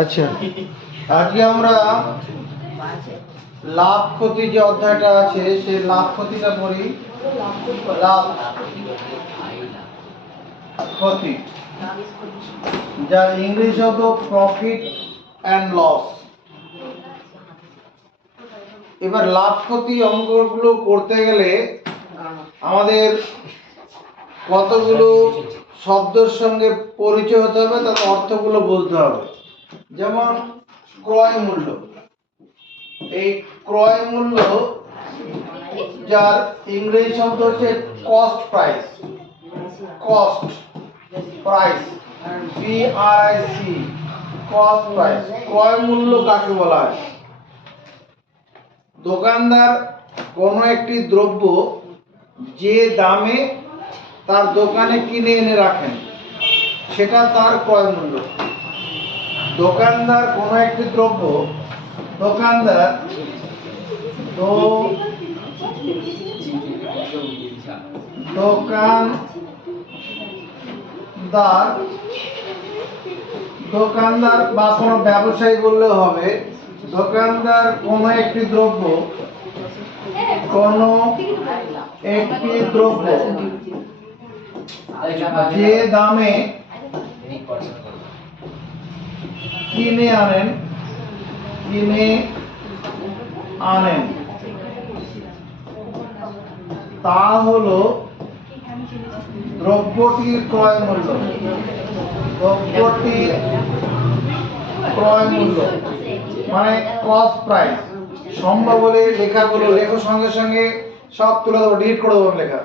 আচ্ছা, আজকে আমরা লাভ ক্ষতি যে অধ্যায়টা আছে সেই লাভ ক্ষতিটা পড়ি। লাভ ক্ষতি, যার ইংলিশ শব্দ প্রফিট অ্যান্ড লস। এবার লাভ ক্ষতি অঙ্কগুলো করতে গেলে আমাদের কতগুলো শব্দের সঙ্গে পরিচয় হতে হবে, তার অর্থগুলো বুঝতে হবে। যেমন ক্রয় মূল্য, এই ক্রয় মূল্য যার ইংরেজি শব্দ হচ্ছে cost price. Cost price, PRIC, cost price. ক্রয় মূল্য কাকে বলা হয়? দোকানদার কোনো একটি দ্রব্য যে দামে তার দোকানে কিনে এনে রাখেন সেটা তার ক্রয় মূল্য। দোকানদার কোনো একটি দ্রব্য, দোকানদার দোকানদার বা কোনো ব্যবসায়ী বললেও হবে। দোকানদার কোনো একটি দ্রব্য যে দামে কিনে আনেন তা হলো দ্রব্যটির ক্রয় মূল্য। দ্রব্যটির ক্রয় মূল্য মানে কস্ট প্রাইস। সম্ভব হলে লেখাগুলো লেখো, সঙ্গে সঙ্গে সব তুলে দেবো, ডিলিট করে দেবো লেখা।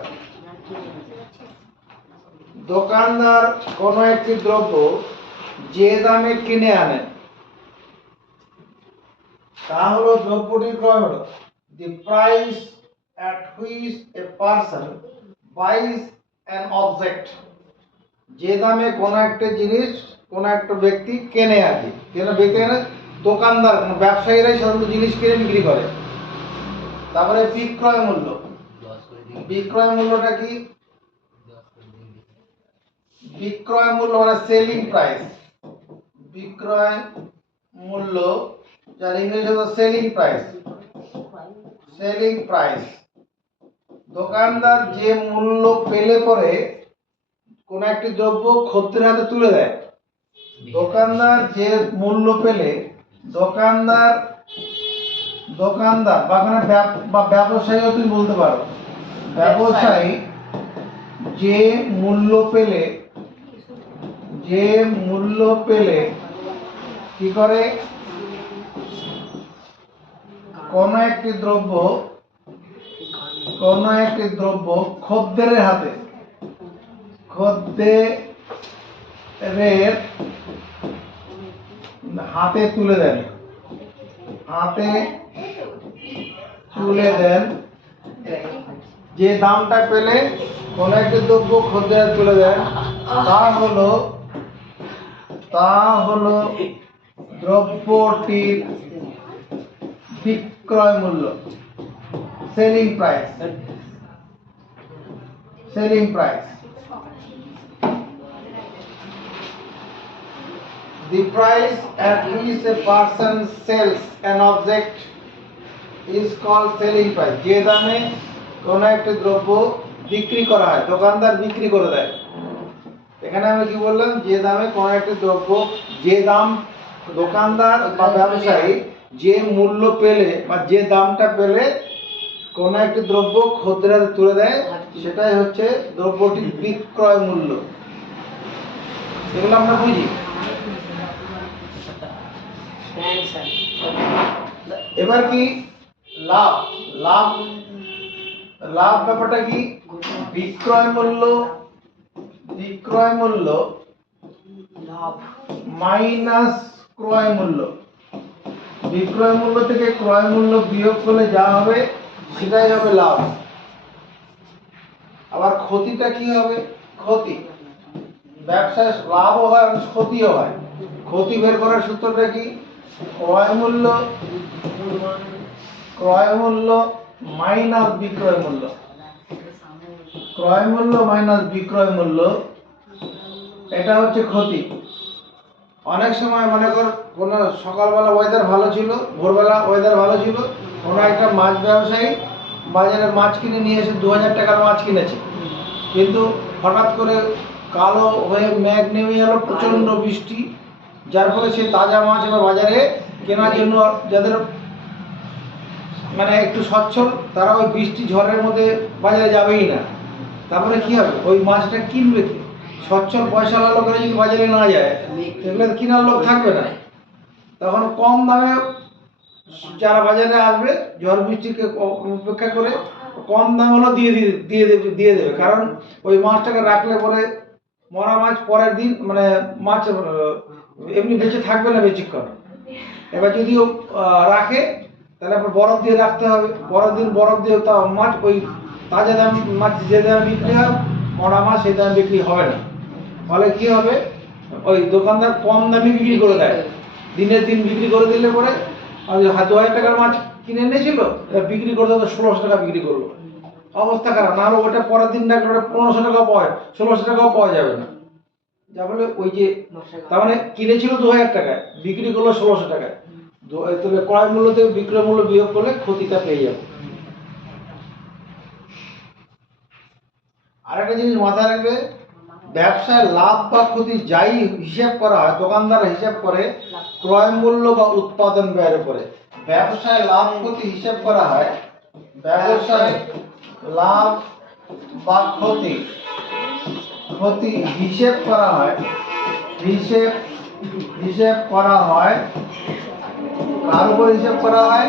দোকানদার কোনো একটি দ্রব্য যে দামে কিনে আনেন তা হলো দ্রব্যটির ক্রয় মূল্য। The price at which a person buys an object, যে দামে কোনো একটা জিনিস কোনো একটা ব্যক্তি কেনে আর কি। ব্যক্তি কেনে, দোকানদার কোনো ব্যবসায়ীরাই সাধারণত জিনিস কিনে বিক্রি করে। তারপরে বিক্রয় মূল্য। বিক্রয় মূল্যটা কি? বিক্রয় মূল্য মানে সেলিং প্রাইস। বিক্রয় মূল্য যার ইংরেজি হলো সেলিং প্রাইস। সেলিং প্রাইস, দোকানদার যে মূল্য পেলে পরে কোন একটি দ্রব্য খদ্দের হাতে তুলে দেয়। দোকানদার যে মূল্য পেলে, দোকানদার বা ব্যবসায়ীও তুমি বলতে পারো, ব্যবসায়ী যে মূল্য পেলে কি করে? কোন একটি দ্রব্য খদ্দেরের হাতে তুলে দেন। যে দামটা পেলে কোন একটি দ্রব্য খদ্দের তুলে দেন তা হলো দ্রব্যটির বিক্রয় মূল্য, selling price. The price at which a person sells an object is called selling price. যে দামে কোন একটা দ্রব্য বিক্রি করা হয়, দোকানদার বিক্রি করে দেয়। এখানে আমি কি বললাম? যে দামে কোন একটা দ্রব্য, যে দাম দোকানদার বা ব্যবসায়ী যে মূল্য পেলে বা যে দামটা পেলে কোন একটি দ্রব্য খদ্দের তুলে দেয়, সেটাই হচ্ছে দ্রব্যটির বিক্রয় মূল্য। এগুলো আমরা বুঝি। এবার কি লাভ? লাভ ব্যাপারটা কি? বিক্রয় মূল্য মাইনাস ক্রয় মূল্য। বিক্রয় মূল্য থেকে ক্রয় মূল্য বিয়োগ করলে যা হবে সেটাই হবে লাভ। আবার ক্ষতিটা কি হবে? ক্ষতি, ব্যবসায় লাভও হয় আর ক্ষতিও হয়। ক্ষতি বের করার সূত্রটা কি? ক্রয় মূল্য মাইনাস বিক্রয় মূল্য। ক্রয় মূল্য মাইনাস বিক্রয় মূল্য, এটা হচ্ছে ক্ষতি। অনেক সময় মনে কর কোনো সকালবেলা ওয়েদার ভালো ছিল, ভোরবেলা ওয়েদার ভালো ছিল, কোনো একটা মাছ ব্যবসায়ী বাজারে মাছ কিনে নিয়ে এসে 2000 টাকার মাছ কিনেছে, কিন্তু হঠাৎ করে কালো হয়ে মেঘ নেমে এলো, প্রচণ্ড বৃষ্টি, যার ফলে সে তাজা মাছ এবার বাজারে কেনার জন্য যাদের মানে একটু সচ্ছল, তারা ওই বৃষ্টি ঝড়ের মধ্যে বাজারে যাবেই না। তারপরে কি হবে, ওই মাছটা কিনবে কি? সচ্ছল পয়সাওয়ালা লোকেরা যদি বাজারে না যায়, সেগুলো কেনার লোক থাকবে না। তখন কম দামে যারা বাজারে আসবে, ঝড় বৃষ্টিকে উপেক্ষা করে কম দাম হলো দিয়ে দেবে, কারণ ওই মাছটাকে রাখলে পরে মরা মাছ পরের দিন মানে মাছ এমনি বেঁচে থাকবে না বেশিক্ষণ। এবার যদিও রাখে তাহলে আবার বরফ দিয়ে রাখতে হবে, বরফ দিয়ে তা মাছ ওই তাজা দাম মাছ যে দামে বিক্রি হয়, মরা মাছ সেই দামে বিক্রি হবে না। ফলে কি হবে, ওই দোকানদার কম দামে বিক্রি করে দেয়, দিনের দিন বিক্রি করে দিলে পরে 2000 টাকার মাছ কিনে এনেছিল, বিক্রি করতে 1600 টাকা বিক্রি করলো, অবস্থা খারাপ। না হলে ওটা পরের দিন না 1500 টাকাও পাওয়া, 1600 টাকাও পাওয়া যাবে না। যা বলে ওই যে তার মানে কিনেছিল 2000 টাকায়, বিক্রি করলো 1600 টাকায়, তাহলে ক্রয় মূল্য থেকে বিক্রয় মূল্য বিয়োগ করলে ক্ষতিটা পেয়ে যাবে। আরেকটা জিনিস মাথায় রাখবে, ব্যবসায় লাভ বা ক্ষতি যাই হিসাব করা হয়, দোকানদার হিসাব করে ক্রয় মূল্য বা উৎপাদন ব্যয়ের উপরে। ব্যবসায় লাভ ক্ষতি হিসাব করা হয়, ব্যবসায় লাভ বা ক্ষতি হিসেব করা হয়, হিসেব করা হয় কার উপর হিসেব করা হয়?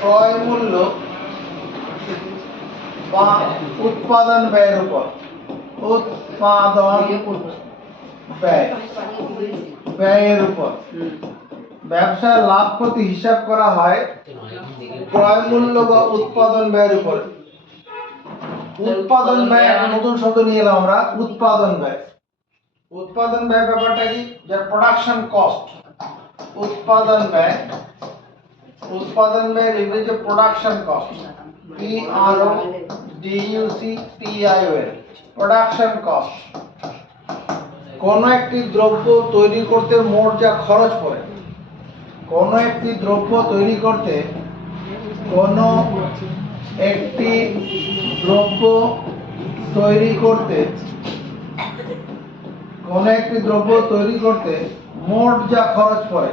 ক্রয় মূল্য বা উৎপাদন ব্যয়ের উপর। ব্যয়ের উপর ব্যবসার লাভ ক্ষতি হিসাব করা হয় ক্রয় মূল্য বা উৎপাদন ব্যয়ের উপর। উৎপাদন ব্যয়, একটা নতুন শব্দ নিয়ে এলাম আমরা, উৎপাদন ব্যয়। উৎপাদন ব্যয় ব্যাপারটা কি? যার প্রোডাকশন কস্ট। উৎপাদন ব্যয় ইংরেজি production cost, PRODUCTION, production cost. কোন একটি দ্রব্য তৈরি করতে মোট যা খরচ পড়ে, কোন একটি দ্রব্য তৈরি করতে মোট যা খরচ পড়ে,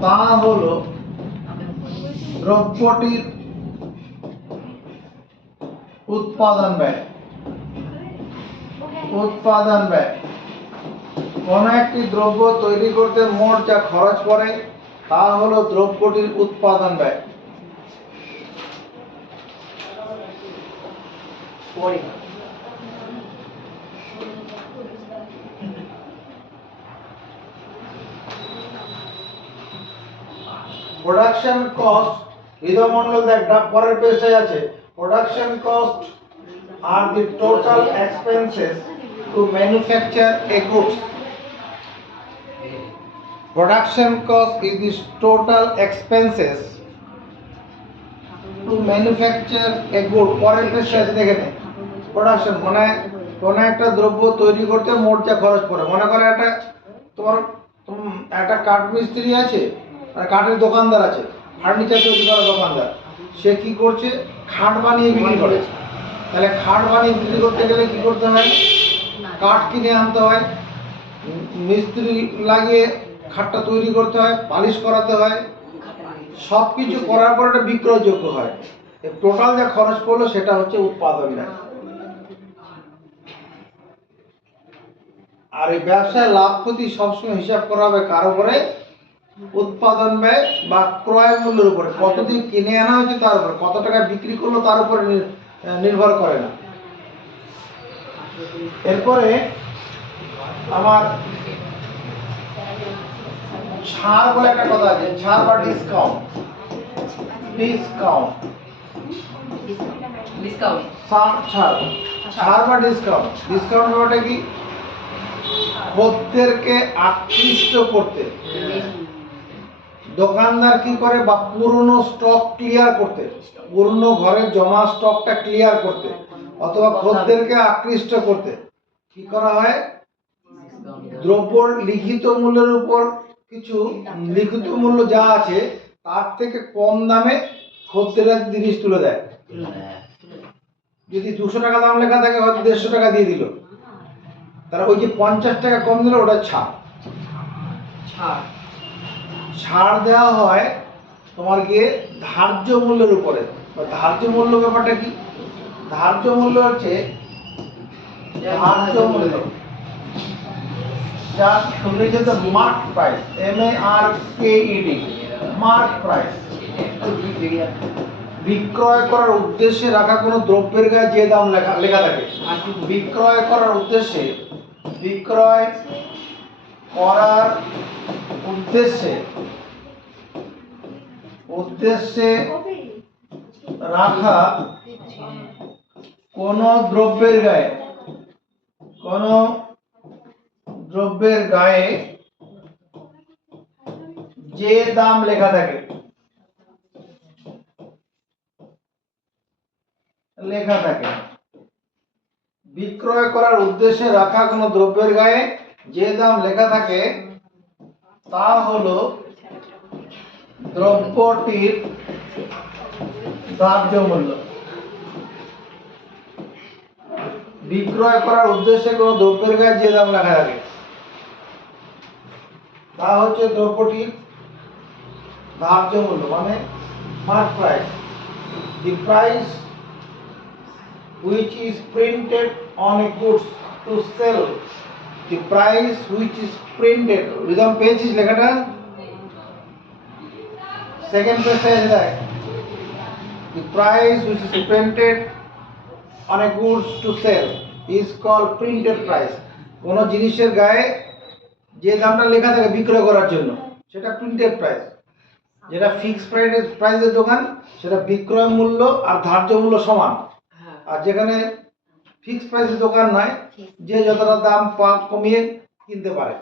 তা হলো দ্রব্যটির উৎপাদন ব্যয়। কোন একটি দ্রব্য তৈরি করতে মোট যা খরচ পড়ে, তা হলো দ্রব্যটির উৎপাদন ব্যয়। প্রোডাকশন কস্ট, হৃদমন্ডল দেখ পরের পেজটায় আছে, production cost are the total expenses to manufacture a goods. Production cost is the total expenses to manufacture a good. পরের পেজটায় দেখে নে, প্রোডাকশন মানে কোন একটা দ্রব্য তৈরি করতে মোট যা খরচ পড়ে। মনে করো একটা কাঠ মিস্ত্রি আছে আর কাঠের দোকানদার আছে, ফার্নিচার তৈরি করার দোকানদার, সে কি করছে, খাট বানিয়ে বিক্রি করে। তাহলে খাট বানিয়ে বিক্রি করতে গেলে কি করতে হয়, কাঠ কিনে আনতে হয়, মিস্ত্রি লাগিয়ে খাটটা তৈরি করতে হয়, পালিশ করাতে হয়, সব কিছু করার পর এটা বিক্রয়যোগ্য হয়। টোটাল যা খরচ পড়লো সেটা হচ্ছে উৎপাদন ব্যয়। আর এই ব্যবসায় লাভ ক্ষতি সবসময় হিসাব করা হবে কার উপরে? উৎপাদন ব্যয় বা ক্রয় মূল্যের উপরে। কতদিন কিনে আনা হয়েছে তার উপরে, কত টাকা বিক্রি করলো তার উপরে নির্ভর করে না। এরপরে আমার ছাড় বলে একটা কথা আছে, ছাড় বা ডিসকাউন্ট। ছাড় বা ডিসকাউন্ট ব্যাপারটা কি? খদ্দেরকে আকৃষ্ট করতে, দোকানদার কি করে, বা পুরনো স্টক ক্লিয়ার করতে, পুরনো ঘরের জমা স্টকটা ক্লিয়ার করতে অথবা খদ্দেরকে আকৃষ্ট করতে কি করা হয়, দ্রব্যর লিখিত মূল্যের উপর কিছু লিখিত মূল্য যা আছে তার থেকে কম দামে খদ্দেররা জিনিস তুলে দেয়। যদি 200 টাকা দাম লেখা থাকে হয়তো 150 টাকা দিয়ে দিল, তারা ওই যে 50 টাকা কম দিল ওটা ছাড়। ছাড় দেওয়া হয় তোমার গিয়ে ধার্য মূল্যের উপরে। ধার্য মূল্য ব্যাপারটা কি, ধার্য মূল্য হচ্ছে ধার্য মূল্য যা ইংরেজিতে mark price, MARKED, mark price. বিক্রয় করার উদ্দেশ্যে রাখা কোনো দ্রব্যের গায়ে যে দাম লেখা থাকে, বিক্রয় করার উদ্দেশ্যে, বিক্রয় করার উদ্দেশ্যে রাখা কোন দ্রব্যের গায়ে যে দাম লেখা থাকে, বিক্রয় করার উদ্দেশ্যে রাখা কোন দ্রব্যের গায়ে যে দাম লেখা থাকে তা হলো দ্রব্যটির ধার্য মূল্য। বিক্রয় করার উদ্দেশ্যে কোন দ্রব্যের গায়ে যে দাম লেখা থাকে তা হচ্ছে দ্রব্যটির ধার্য মূল্য, মানে mark price. The price which is printed on a goods to sell, the price which is printed, rhythm পেয়েছিস লেখাটা, সেকেন্ড পেজে দেখ, the price which is printed on a goods to sell is called printed price। কোন জিনিসের গায়ে যে দামটা লেখা থাকে বিক্রয় করার জন্য সেটা প্রিন্টেড প্রাইস। যেটা ফিক্সড প্রাইসের দোকান সেটা বিক্রয় মূল্য আর ধার্য মূল্য সমান। আর যেখানে ফিক্সড প্রাইসের দোকান নয়, যে যতটা দাম কমিয়ে কিনতে পারে,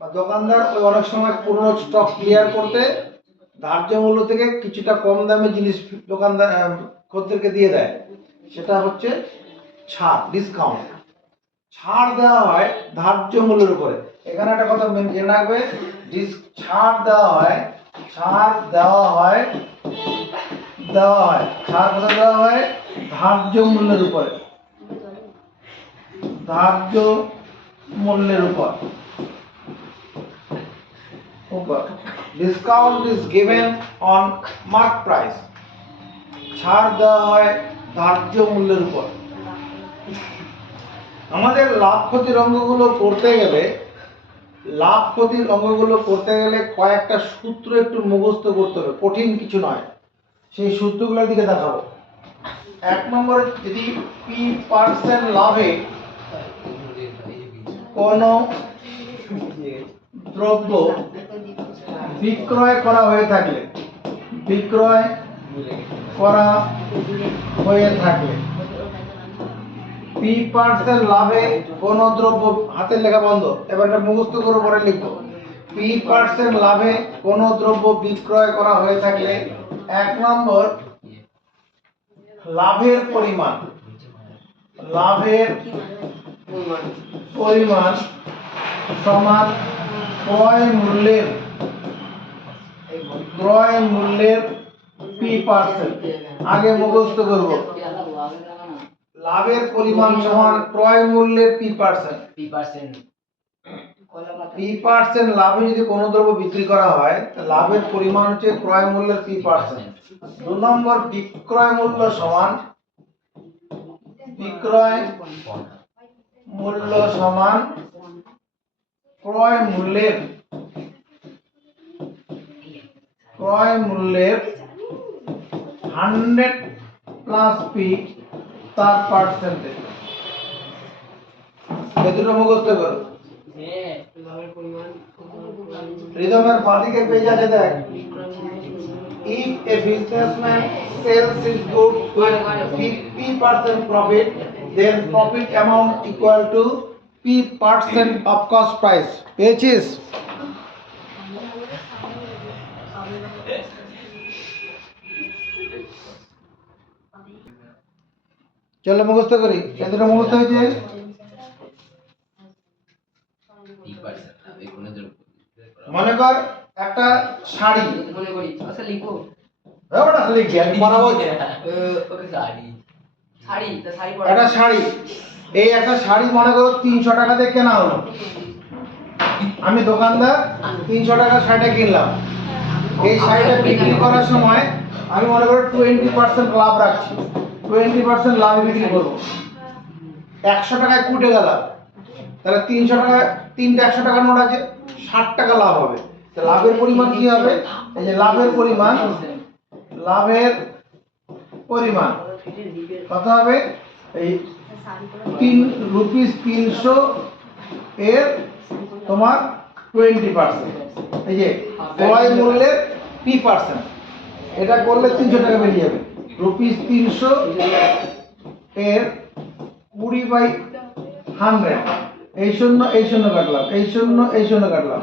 বা দোকানদার ওই অনেক সময় পুরনো স্টক ক্লিয়ার করতে ধার্য মূল্য থেকে কিছুটা কম দামে জিনিস দোকানদার খদ্দেরকে দিয়ে দেয়, সেটা হচ্ছে ছাড়, ডিসকাউন্ট। ছাড় দেওয়া হয় ধার্য মূল্যের উপরে। এখানে একটা কথা জেনে রাখবে, ছাড় দেওয়া হয় ছাড় কোথায় দেওয়া হয়, ধার্য মূল্যের উপরে, ধার্য মূল্যের উপর। Discount is given on mark price, ছাড় দেওয়া হয় ধার্য মূল্যের উপর। আমাদের লাভ ক্ষতির অঙ্কগুলো করতে গেলে কয়েকটা সূত্র একটু মুখস্থ করতে হবে, কঠিন কিছু নয়। সেই সূত্রগুলোর দিকে দেখাবো। 1 নম্বরে, যদি P% লাভে কোন দ্রব্য বিক্রয় করা হয়ে থাকলে, P% লাভে কোন দ্রব্য, হাতের লেখা বন্ধ, এবার এটা মুখস্থ করে পরে লিখবো। P% লাভে কোন দ্রব্য বিক্রয় করা হয়ে থাকলে 1 নম্বর, লাভের পরিমাণ সমান ক্রয় মূল্যের P%। আগে মুখস্থ করব, লাভের পরিমাণ সমান ক্রয় মূল্যের P%। লাভে যদি কোনো দ্রব্য বিক্রি করা হয়, লাভের পরিমাণ হচ্ছে ক্রয় মূল্যের P%। 2 নম্বর, বিক্রয় মূল্য সমান ক্রয় মূল্যের 100 প্লাস P তার পার্সেন্টেজ। এই দুটো মুখস্থ করো। রিদমের বাদিকের পেজ আছে দেখ, if a businessman sells his goods with P% profit, then profit amount equal to P% of cost price। পেয়েছিস? চলো মুখস্থ করি। এতটা মুখস্থ হয়েছে। মনে কর একটা শাড়ি, মনে করি আচ্ছা লিখো ওটা লিখি আমি বানাবো। ওকে শাড়ি শাড়ি তা শাড়ি একটা শাড়ি, এই একটা শাড়ি মনে করো 300 টাকা দিয়ে কেনা হলো। আমি দোকানদার 300 টাকা শাড়িটা কিনলাম। এই শাড়িটা বিক্রি করার সময় আমি মনে করি 20% লাভ রাখছি। 20% লাভে বিক্রি করবো। 100 টাকায় কুটে গেলাম, তাহলে 300 টাকা, তিনটা 100 টাকার নোট আছে, 60 টাকা লাভ হবে। তো লাভের পরিমাণ কি হবে? এই যে লাভের পরিমাণ, লাভের পরিমাণ কত হবে? এই 3 রুপিস 300 এর তোমার 20%, এই যে ক্রয় মূল্যের p%, এটা করলে 300 টাকা বেরিয়ে যাবে। রুপিস 300 এর 20/100, এই শূন্য কাটলাম, এই শূন্য কাটলাম,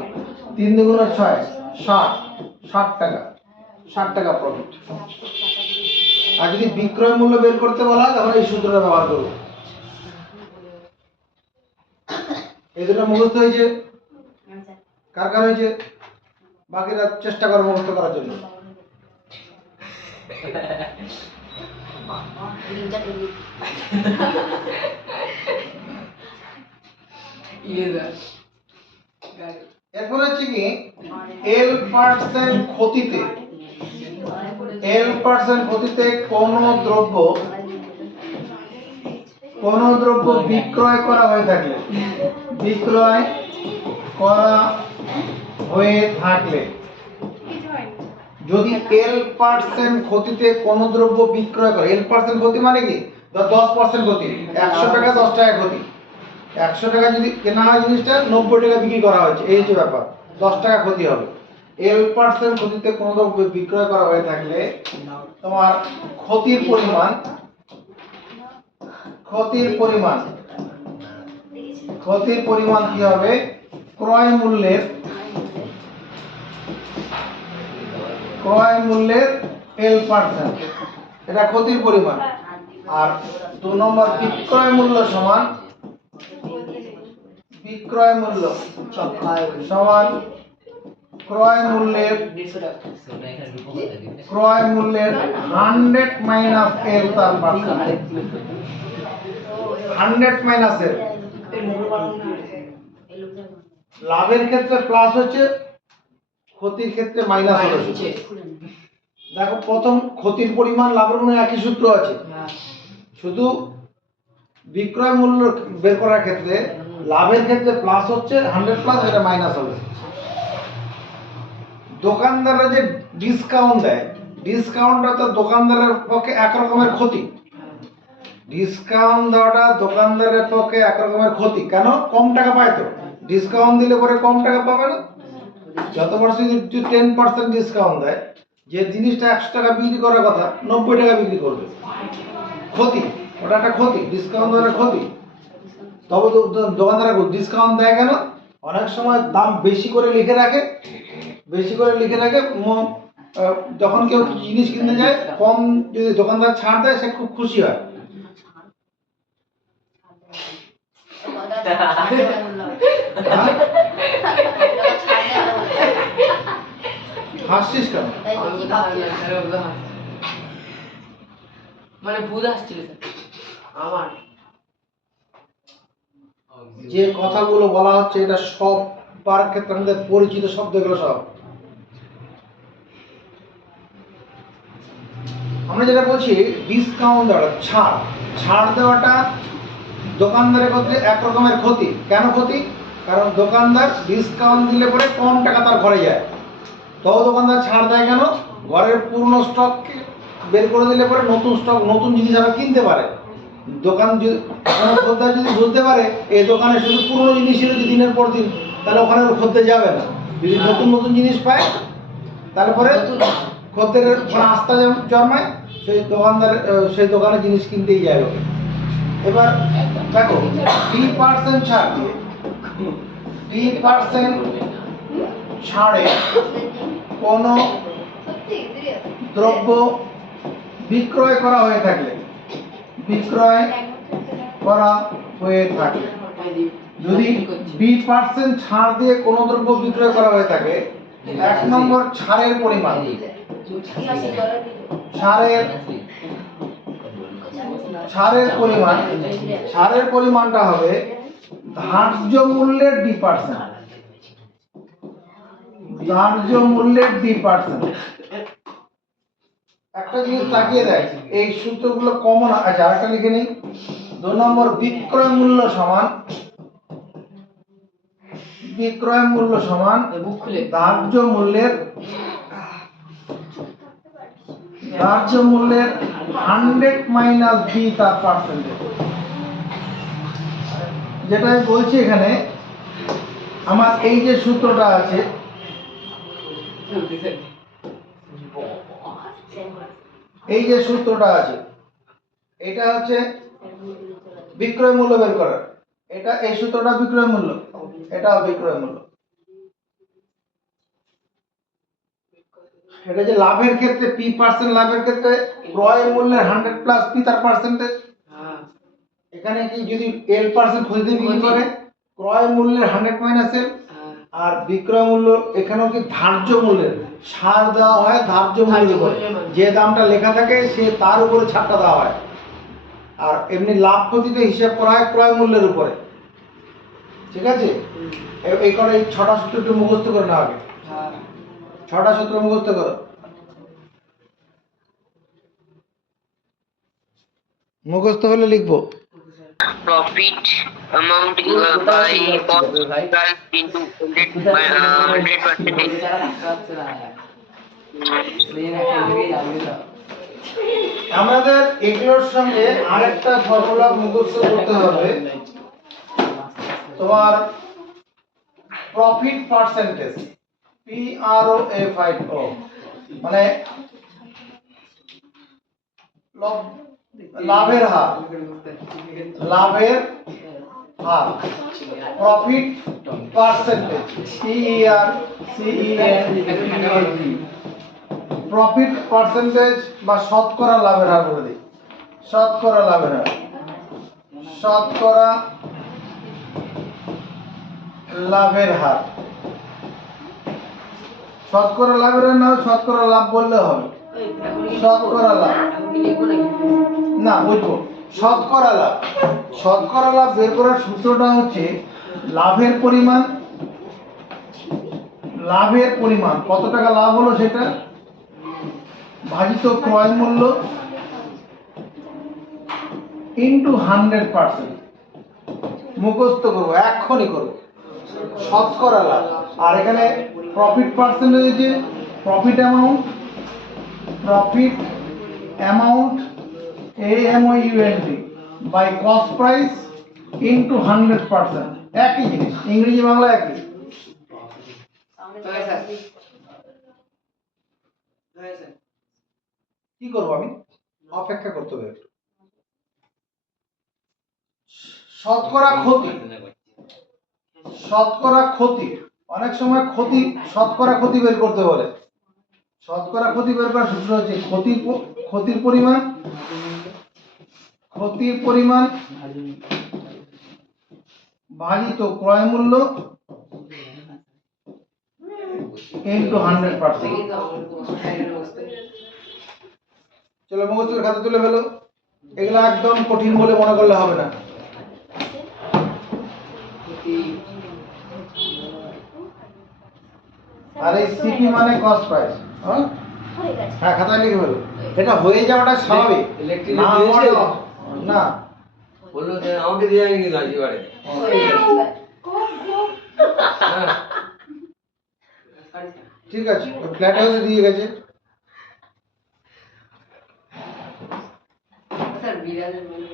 3 দুগুণ 6, 60 টাকা, 60 টাকা প্রফিট। আর যদি বিক্রয় মূল্য বের করতে বলা হয় তখন এই সূত্রটা ব্যবহার করব। এই দুটো মুখস্থ হয়েছে। কার কার হয়েছে? বাকিরা চেষ্টা করো মুখস্থ করার জন্য। এরপর হচ্ছে কি L% ক্ষতিতে, L% ক্ষতিতে কোন দ্রব্য বিক্রয় করা হয়ে থাকলে, বিক্রয় করা হয়ে থাকলে, যদি L% ক্ষতিতে কোন দ্রব্য বিক্রয় করে, L% ক্ষতি মানে কি? 10% ক্ষতি, 100 টাকা 10 টাকা ক্ষতি। 100 টাকা যদি কেনা হয় জিনিসটা, 90 টাকা বিক্রি করা হয়েছে, এই যে ব্যাপার, 10 টাকা ক্ষতি হবে। L% ক্ষতিতে কোন দ্রব্য বিক্রয় করা হয়ে থাকলে তোমার ক্ষতির পরিমাণ কি হবে? ক্রয় মূল্যের L%, এটা ক্ষতির পরিমাণ। আর 2 নম্বর বিক্রয় মূল্য সমান ক্রয় মূল্যের 100 মাইনাস L তার পার্সেন্ট, 100 মাইনাস L। লাভের ক্ষেত্রে প্লাস হচ্ছে, ক্ষতির ক্ষেত্রে মাইনাস হচ্ছে। দেখো প্রথম ক্ষতির পরিমাণ লাভের মধ্যে একই সূত্র আছে, শুধু বিক্রয় মূল্য বের করার ক্ষেত্রে লাভের ক্ষেত্রে প্লাস হচ্ছে 100 প্লাস, এটা মাইনাস হবে। দোকানদাররা যে ডিসকাউন্ট দেয়, ডিসকাউন্টটা তো দোকানদারের পক্ষে এক রকমের ক্ষতি। ডিসকাউন্ট দেওয়াটা দোকানদারের পক্ষে এক রকমের ক্ষতি। কেন? কম টাকা পায় তো, ডিসকাউন্ট দিলে পরে কম টাকা পাবে না। যত বড় যদি 10% ডিসকাউন্ট দেয়, যে জিনিসটা 100 টাকা বিক্রি করার কথা 90 টাকা বিক্রি করবে, ক্ষতি। ওটা একটা ক্ষতি, ডিসকাউন্ট দেওয়ার ক্ষতি। তবে দোকানদাররা ডিসকাউন্ট দেয় কেন? অনেক সময় দাম বেশি করে লিখে রাখে, যখন কেউ জিনিস কিনতে যায়, কম যদি দোকানদার ছাড় দেয় সে খুব খুশি হয়। হাসছিস কেন? মানে ভূত আসছিল আমার। যে কথাগুলো বলা হচ্ছে এটা সবার ক্ষেত্রে আমাদের পরিচিত শব্দগুলো সব। আমরা যেটা বলছি ডিসকাউন্ট দেওয়াটা, ছাড় দেওয়াটা দোকানদারের ক্ষেত্রে এক রকমের ক্ষতি। কেন ক্ষতি? কারণ দোকানদার ডিসকাউন্ট দিলে পরে কম টাকা তার ঘরে যায়। তবে দোকানদার ছাড় দেয় কেন? ঘরের পুরনো স্টক বের করে দিলে পরে নতুন স্টক, নতুন জিনিস আবার কিনতে পারে। দোকান কোনো খদ্দের যদি বুঝতে পারে এই দোকানে শুধু পুরনো জিনিসই রয়েছে দিনের পর দিন, তাহলে ওখানে খদ্দের যাবে না। যদি নতুন নতুন জিনিস পায় তারপরে খদ্দের আস্থা জন্মায়, সেই দোকানে জিনিস কিনতেই যায় লোকে। এবার দেখো 3% ছাড় দিয়ে, 3% ছাড়ে কোনো দ্রব্য বিক্রয় করা হয়ে থাকলে, বিক্রয় করা হয়ে থাকলে, যদি B% ছাড় দিয়ে কোনো দ্রব্য বিক্রয় করা হয়ে থাকে, 1 নম্বর ছাড়ের পরিমাণ, ছাড়ের পরিমাণটা হবে ধার্য মূল্যের D%, ধার্য মূল্যের D%। একটা জিনিস তাকিয়ে দেখ, এই সূত্রগুলো কমন আছে। আরেকটা লিখে নিই, 2 নম্বর বিক্রয় মূল্য সমান, বিক্রয় মূল্য সমান ধার্য মূল্যের 100 মাইনাস B তার পার্সেন্টেজ। যেটা আমি বলছি এখানে, আমার এই যে সূত্রটা আছে, এই যে সূত্রটা আছে, এটা হচ্ছে বিক্রয় মূল্য বের করার। এটা এই সূত্রটা বিক্রয় মূল্য, এটাও বিক্রয় মূল্য। এটা যে লাভের ক্ষেত্রে P% লাভের ক্ষেত্রে ক্রয় মূল্যের 100 প্লাস P তার পার্সেন্টেজ। এখানে কি যদি L% খরিদে বিক্রি করে, ক্রয় মূল্যের 100 মাইনাস L, আর বিক্রয় মূল্য এখানেও কি ধার্য মূল্যের ছাড় দেওয়া হয়, ধার্য মূল্যের উপরে যে দামটা লেখা থাকে সে তার উপরে ছাড়টা দেওয়া হয়। আর এমনি লাভ ক্ষতিতে হিসাব করা হয় ক্রয় মূল্যের উপরে। ঠিক আছে, এই করে এই 6টা সূত্র একটু মুখস্থ করে নাও আগে। 6টা সূত্র মুখস্থ করো, মুখস্থ হলে লিখবো। Profit amount by cost price into 100%. আমাদের এগুলোর সঙ্গে আরেকটা ফর্মুলা মুখস্থ করতে হবে, তোমার প্রফিট পার্সেন্টেজ, PROFIT, মানে লাভের হার, লাভের হার, profit percentage, PERCENTAG, profit percentage বা শতকরা লাভের হার বলে দিই, শতকরা লাভের হার, শতকরা লাভের হার, শতকরা লাভের হার না, শতকরা লাভ বললে হবে, শতকরা লাভ না, বুঝবো শতকরা লাভ। শতকরা লাভ বের করার সূত্রটা হচ্ছে লাভের পরিমাণ, লাভের পরিমাণ কত টাকা লাভ হলো সেটা ভাজিত ক্রয় মূল্য ইন্টু 100%। মুখস্থ করবো, এক্ষুনি করবো, শতকরা লাভ। আর এখানে প্রফিট পার্সেন্টেজ হচ্ছে profit amount, profit amount AMOUNT by cost price into 100%। একই জিনিস, ইংরেজি বাংলা একই। কি করবো আমি, অপেক্ষা করতে হবে একটু। শতকরা ক্ষতি, শতকরা ক্ষতি, অনেক সময় ক্ষতি, শতকরা ক্ষতি বের করতে বলে। শতকরা ক্ষতি বের করার সূত্র হচ্ছে ক্ষতির পরিমাণ, ক্ষতির পরিমাণ ভাজিত ক্রয় মূল্য ইন্টু 100%। চলো মুখস্থ করে খাতা তুলে ফেলো, এগুলো একদম কঠিন বলে মনে করলে হবে না। আর এই সিপি মানে কস্ট প্রাইস। হ্যাঁ খাতায় লিখে ফেলো, এটা হয়ে যাওয়াটা স্বাভাবিক। না না বললো যে আমাকে দিয়ে আমি কিন্তু আজকে বাড়ি ঠিক আছে, ফ্ল্যাট হাউসে দিয়ে গেছে। স্যার বিড়ালের মানে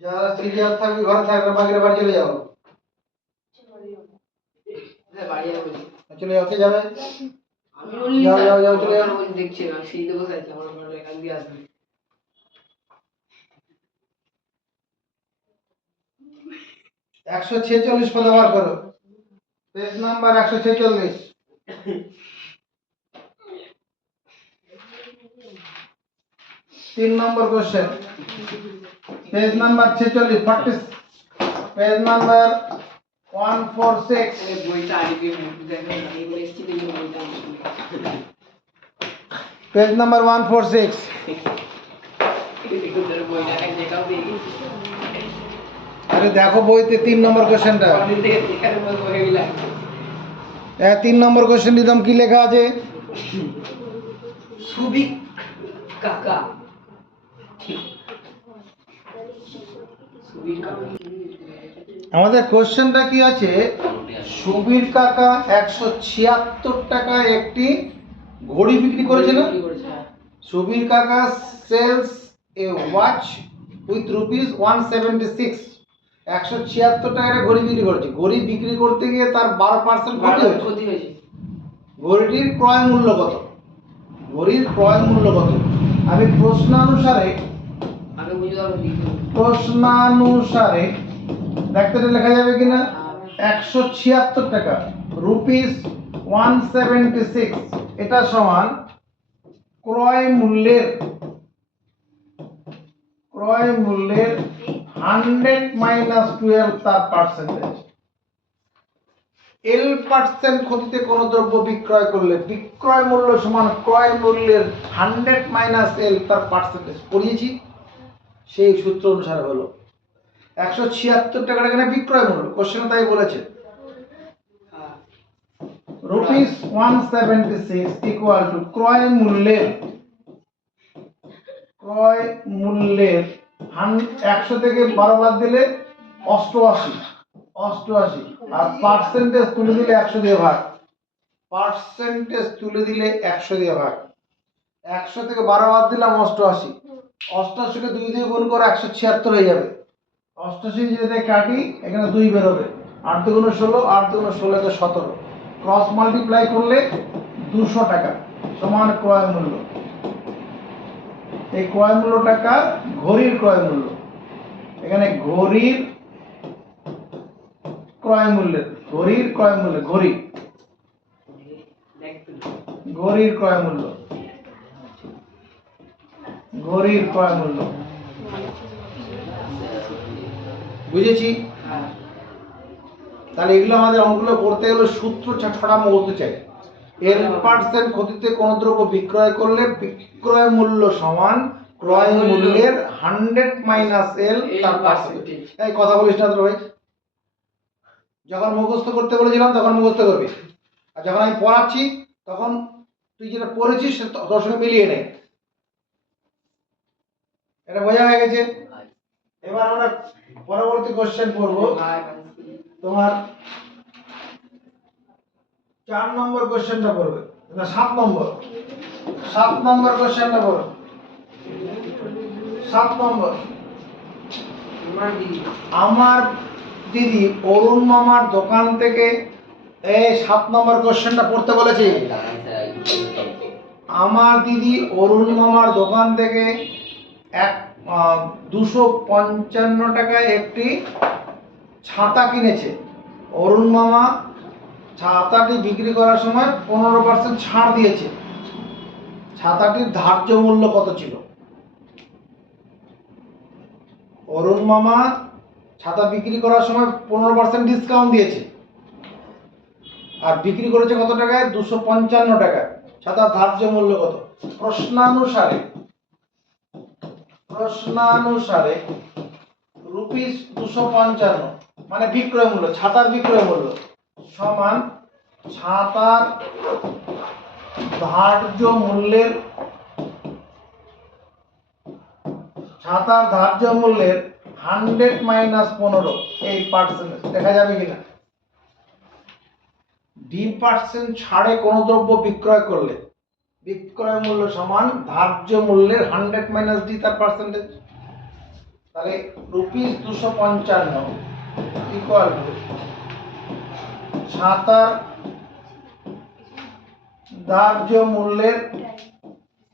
যারা সিরিয়াস থাকবে ঘরে থাকবে, বাকিরা বাড়ি চলে যাও। বাড়ি যাবো, চলে যাও, কে যাবে? আমি বলি যাও যাও যাও চলে যাও। দেখছি না, সিঁড়িতে বসে আছি, আমার এখান দিয়ে আসবে। 146 পদে বার করো, page number 146। 3 number question, page number 46, 40, page number 146। বইটা আগে দেখেন এগুলো এসেছিল এই বইটা পেজ নাম্বার 146। বইটা দেখাও দেখি আরে দেখো বইতে 3 নম্বর কোশ্চেনটা। অনেক থেকে দেখার মতো হয়ে গেল 3 নম্বর কোশ্চেন দিলাম, কি লেখা আছে? সুবিক কাকা সুবিক কাকা আমাদের কোশ্চেনটা কি আছে? সুবীর কাকা 176 টাকায় একটি ঘড়ি বিক্রি করেছে না? সুবীর কাকা sells a watch with rupees 176। 176 টাকায় ঘড়ি বিক্রি করেছে। ঘড়ি বিক্রি করতে গিয়ে তার 12% ক্ষতি হয়েছে। ঘড়িটির ক্রয় মূল্য কত? ঘড়ির ক্রয় মূল্য কত? আমি প্রশ্নানুসারে দেখতে লেখা যাবে কিনা? 176 টাকা রুপিস 176, এটা সমান ক্রয় মূল্যের 100 মাইনাস 12 তার পার্সেন্টেজ। L% ক্ষতিতে কোন দ্রব্য বিক্রয় করলে বিক্রয় মূল্য সমান ক্রয় মূল্যের 100 মাইনাস L তার পার্সেন্টেজ পড়িয়েছি, সেই সূত্র অনুসারে হলো 176 টাকার এখানে বিক্রয় মূল্য, কোশ্চেন তাই বলেছে। রুপিস 176 ইকুয়াল টু ক্রয় মূল্যের 100 থেকে 12 বাদ দিলে 88, আর পার্সেন্টেজ তুলে দিলে 100 দিয়ে ভাগ। 100 থেকে 12 বাদ দিলাম 88, 88 কে 2 দিয়ে গুণ করে 176 হয়ে যাবে। 88 যদি কাটি এখানে 2 বের হবে, 8 দুগুণ 16, 8 দুগুণ 16 কে 17, ক্রস মাল্টিপ্লাই করলে 200 টাকা সমান ক্রয় মূল্য। এই ক্রয় মূল্য টাকা ঘড়ির ক্রয় মূল্য, এখানে ঘড়ির ক্রয় মূল্য, ঘড়ির ক্রয় মূল্য বুঝেছি? তাহলে এগুলো আমাদের অঙ্কগুলো করতে গেলে সূত্র ছড়া বলতে চাই। L% ক্ষতিতে কোন দ্রব্য বিক্রয় করলে বিক্রয় মূল্য সমান ক্রয় মূল্যের 100 মাইনাস L তার পার্সেন্টেজ। এই কথা বলিস না তো ভাই, যখন মুখস্থ করতে বলেছিলাম তখন মুখস্থ করবি, আর যখন আমি পড়াচ্ছি তখন তুই যেটা পড়েছিস তোর সঙ্গে মিলিয়ে নে। এটা বোঝা হয়ে গেছে? এবার আমরা পরবর্তী কোশ্চেন করব। তোমার 4 নম্বর কোশ্চেনটা পড়বে না 7 নম্বর কোশ্চেনটা পড়ো। 7 নম্বর, আমার দিদি অরুণ মামার দোকান থেকে, এই 7 নম্বর কোশ্চেনটা পড়তে বলেছি। আমার দিদি অরুণ মামার দোকান থেকে 255 টাকায় একটি ছাতা কিনেছে। অরুণ মামা ছাতাটি বিক্রি করার সময় 15% ছাড় দিয়েছে। ছাতাটির ধার্য মূল্য কত ছিল? অরুণ মামা ছাতা বিক্রি করার সময় 15% ডিসকাউন্ট দিয়েছে, আর বিক্রি করেছে কত টাকায়? 255 টাকা। ছাতার ধার্য মূল্য কত? প্রশ্নানুসারে রুপিস 255 মানে বিক্রয় মূল্য, ছাতার বিক্রয় মূল্য সমান ছাতার ধার্য মূল্যের 100 মাইনাস 15, এই পার্সেন্টেজ দেখা যাবে কিনা? D% ছাড়ে কোন দ্রব্য বিক্রয় করলে বিক্রয় মূল্য সমান ধার্য মূল্যের 100 মাইনাস D তার পার্সেন্টেজ। তাহলে রুপিস 255 ইকুয়াল টু ছাতার ধার্য মূল্যের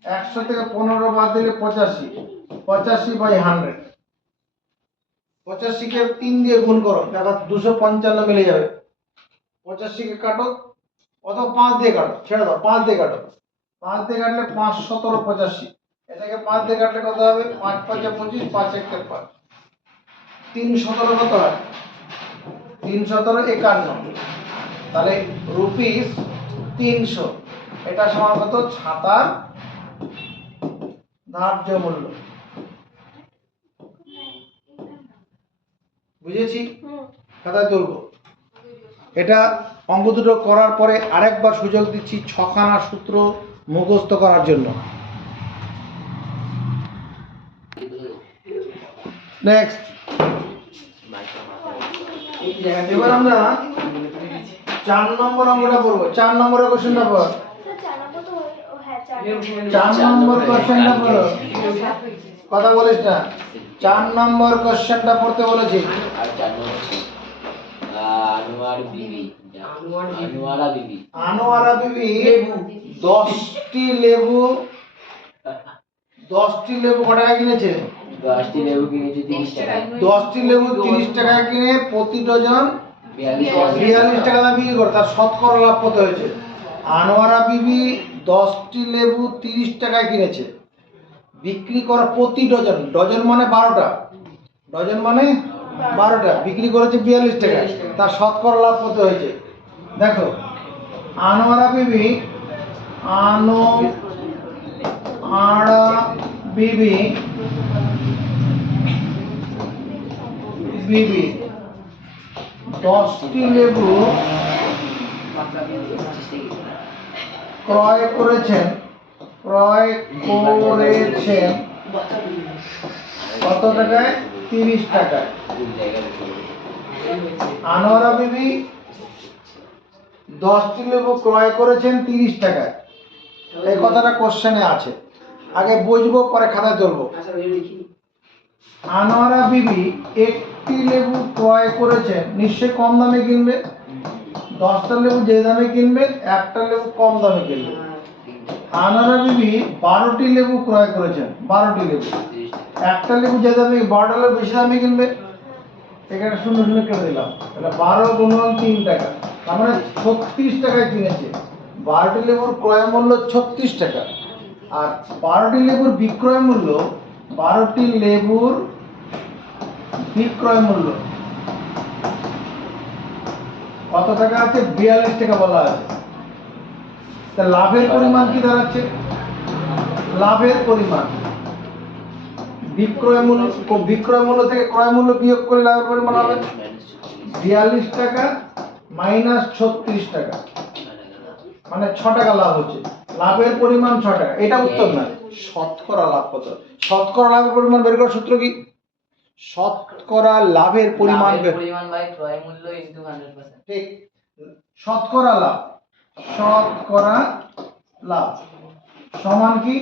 100 থেকে 15 বাদ দিলে 85 বাই 100, 85 কে 3 দিয়ে গুণ করো, দেখো 255 মিলে যাবে। 85 কে কাটো, অথবা 5 দিয়ে কাটো, ছেড়ে দাও, 5 দিয়ে কাটো। 5 দিয়ে কাটলে 5 17 85, এটাকে 5 দিয়ে কাটলে কত হবে? 5 5 25, 5 1 5, 3 17 কত হয়? 3 17 51, তাহলে রুপিস 300, এটা সমান কত? ছাতার ধার্য মূল্য। বুঝেছি? খাতায় তুলবো। এটা অঙ্ক দুটো করার পরে আরেকবার সুযোগ দিচ্ছি 6খানা সূত্র মুখস্থ করার জন্য। নেক্সট, এবার আমরা 4 নম্বর অঙ্কটা করবো। 4 নম্বরের কোশ্চেনটা পড়ো। 4 নম্বর কোশ্চেনটা পড়ো, কথা বলিস না। 4 নম্বর কোশ্চেনটা পড়তে বলেছি। আনোয়ারা বিবি 10টি লেবু কত টাকা কিনেছে? 10টি লেবু কিনেছে 30 টাকায়। 10টি লেবু 30 টাকায় কিনে প্রতি ডজন 42 টাকা দাম বিক্রি করে, তার শতকরা লাভ কত হয়েছে? আনোয়ারা বিবি 10টি লেবু 30 টাকায় কিনেছে, বিক্রি করা প্রতি ডজন, ডজন মানে 12টা, ডজন মানে 12টা, বিক্রি করেছে 42 টাকায়, তার শতকরা লাভ কত হয়েছে? দেখো, আনোয়ারা বিবি 10টি লেবু ক্রয় করেছেন কত টাকায়? 30 টাকায়। আনোয়ারা বিবি 10টি লেবু ক্রয় করেছেন 30 টাকায়, এই কথাটা কোশ্চেনে আছে, আগে বুঝবো পরে খাতায় তুলবো। আনোয়ারা বিবি 1টি লেবু ক্রয় করেছেন, নিশ্চয়ই কম দামে কিনবে, 10টা লেবু যে দামে কিনবে, একটা লেবু কম দামে কিনবে। আনোয়ারা বিবি 12টি লেবু ক্রয় করেছেন, 12টি লেবু, একটা লেবু যে দামে, 12টা লেবু বেশি দামে কিনবে, এখানে শূন্য শূন্য কেটে দিলাম, তাহলে 12 গুণন 3 টাকা, তার মানে 36 টাকায় কিনেছে। 12টি লেবুর ক্রয় মূল্য 36 টাকা, আর 12টি লেবুর বিক্রয় মূল্য, 12টি লেবুর বিক্রয় মূল্য কত টাকা আছে? 42 টাকা বলা আছে। তা লাভের পরিমাণ কি দাঁড়াচ্ছে? লাভের পরিমাণ বিক্রয় মূল্য থেকে ক্রয় মূল্য বিয়োগ করে লাভের পরিমাণ হবে 42 টাকা মাইনাস 36 টাকা, মানে 6 টাকা লাভ হচ্ছে। লাভের পরিমাণ 6 টাকা, এটা উত্তর না। শতকরা লাভ কত? শতকরা লাভের পরিমাণ বের করার সূত্র কি? শতকরা লাভের পরিমাণ বাই ক্রয় মূল্য ইনটু 100%। ঠিক, শতকরা লাভ সমান কি?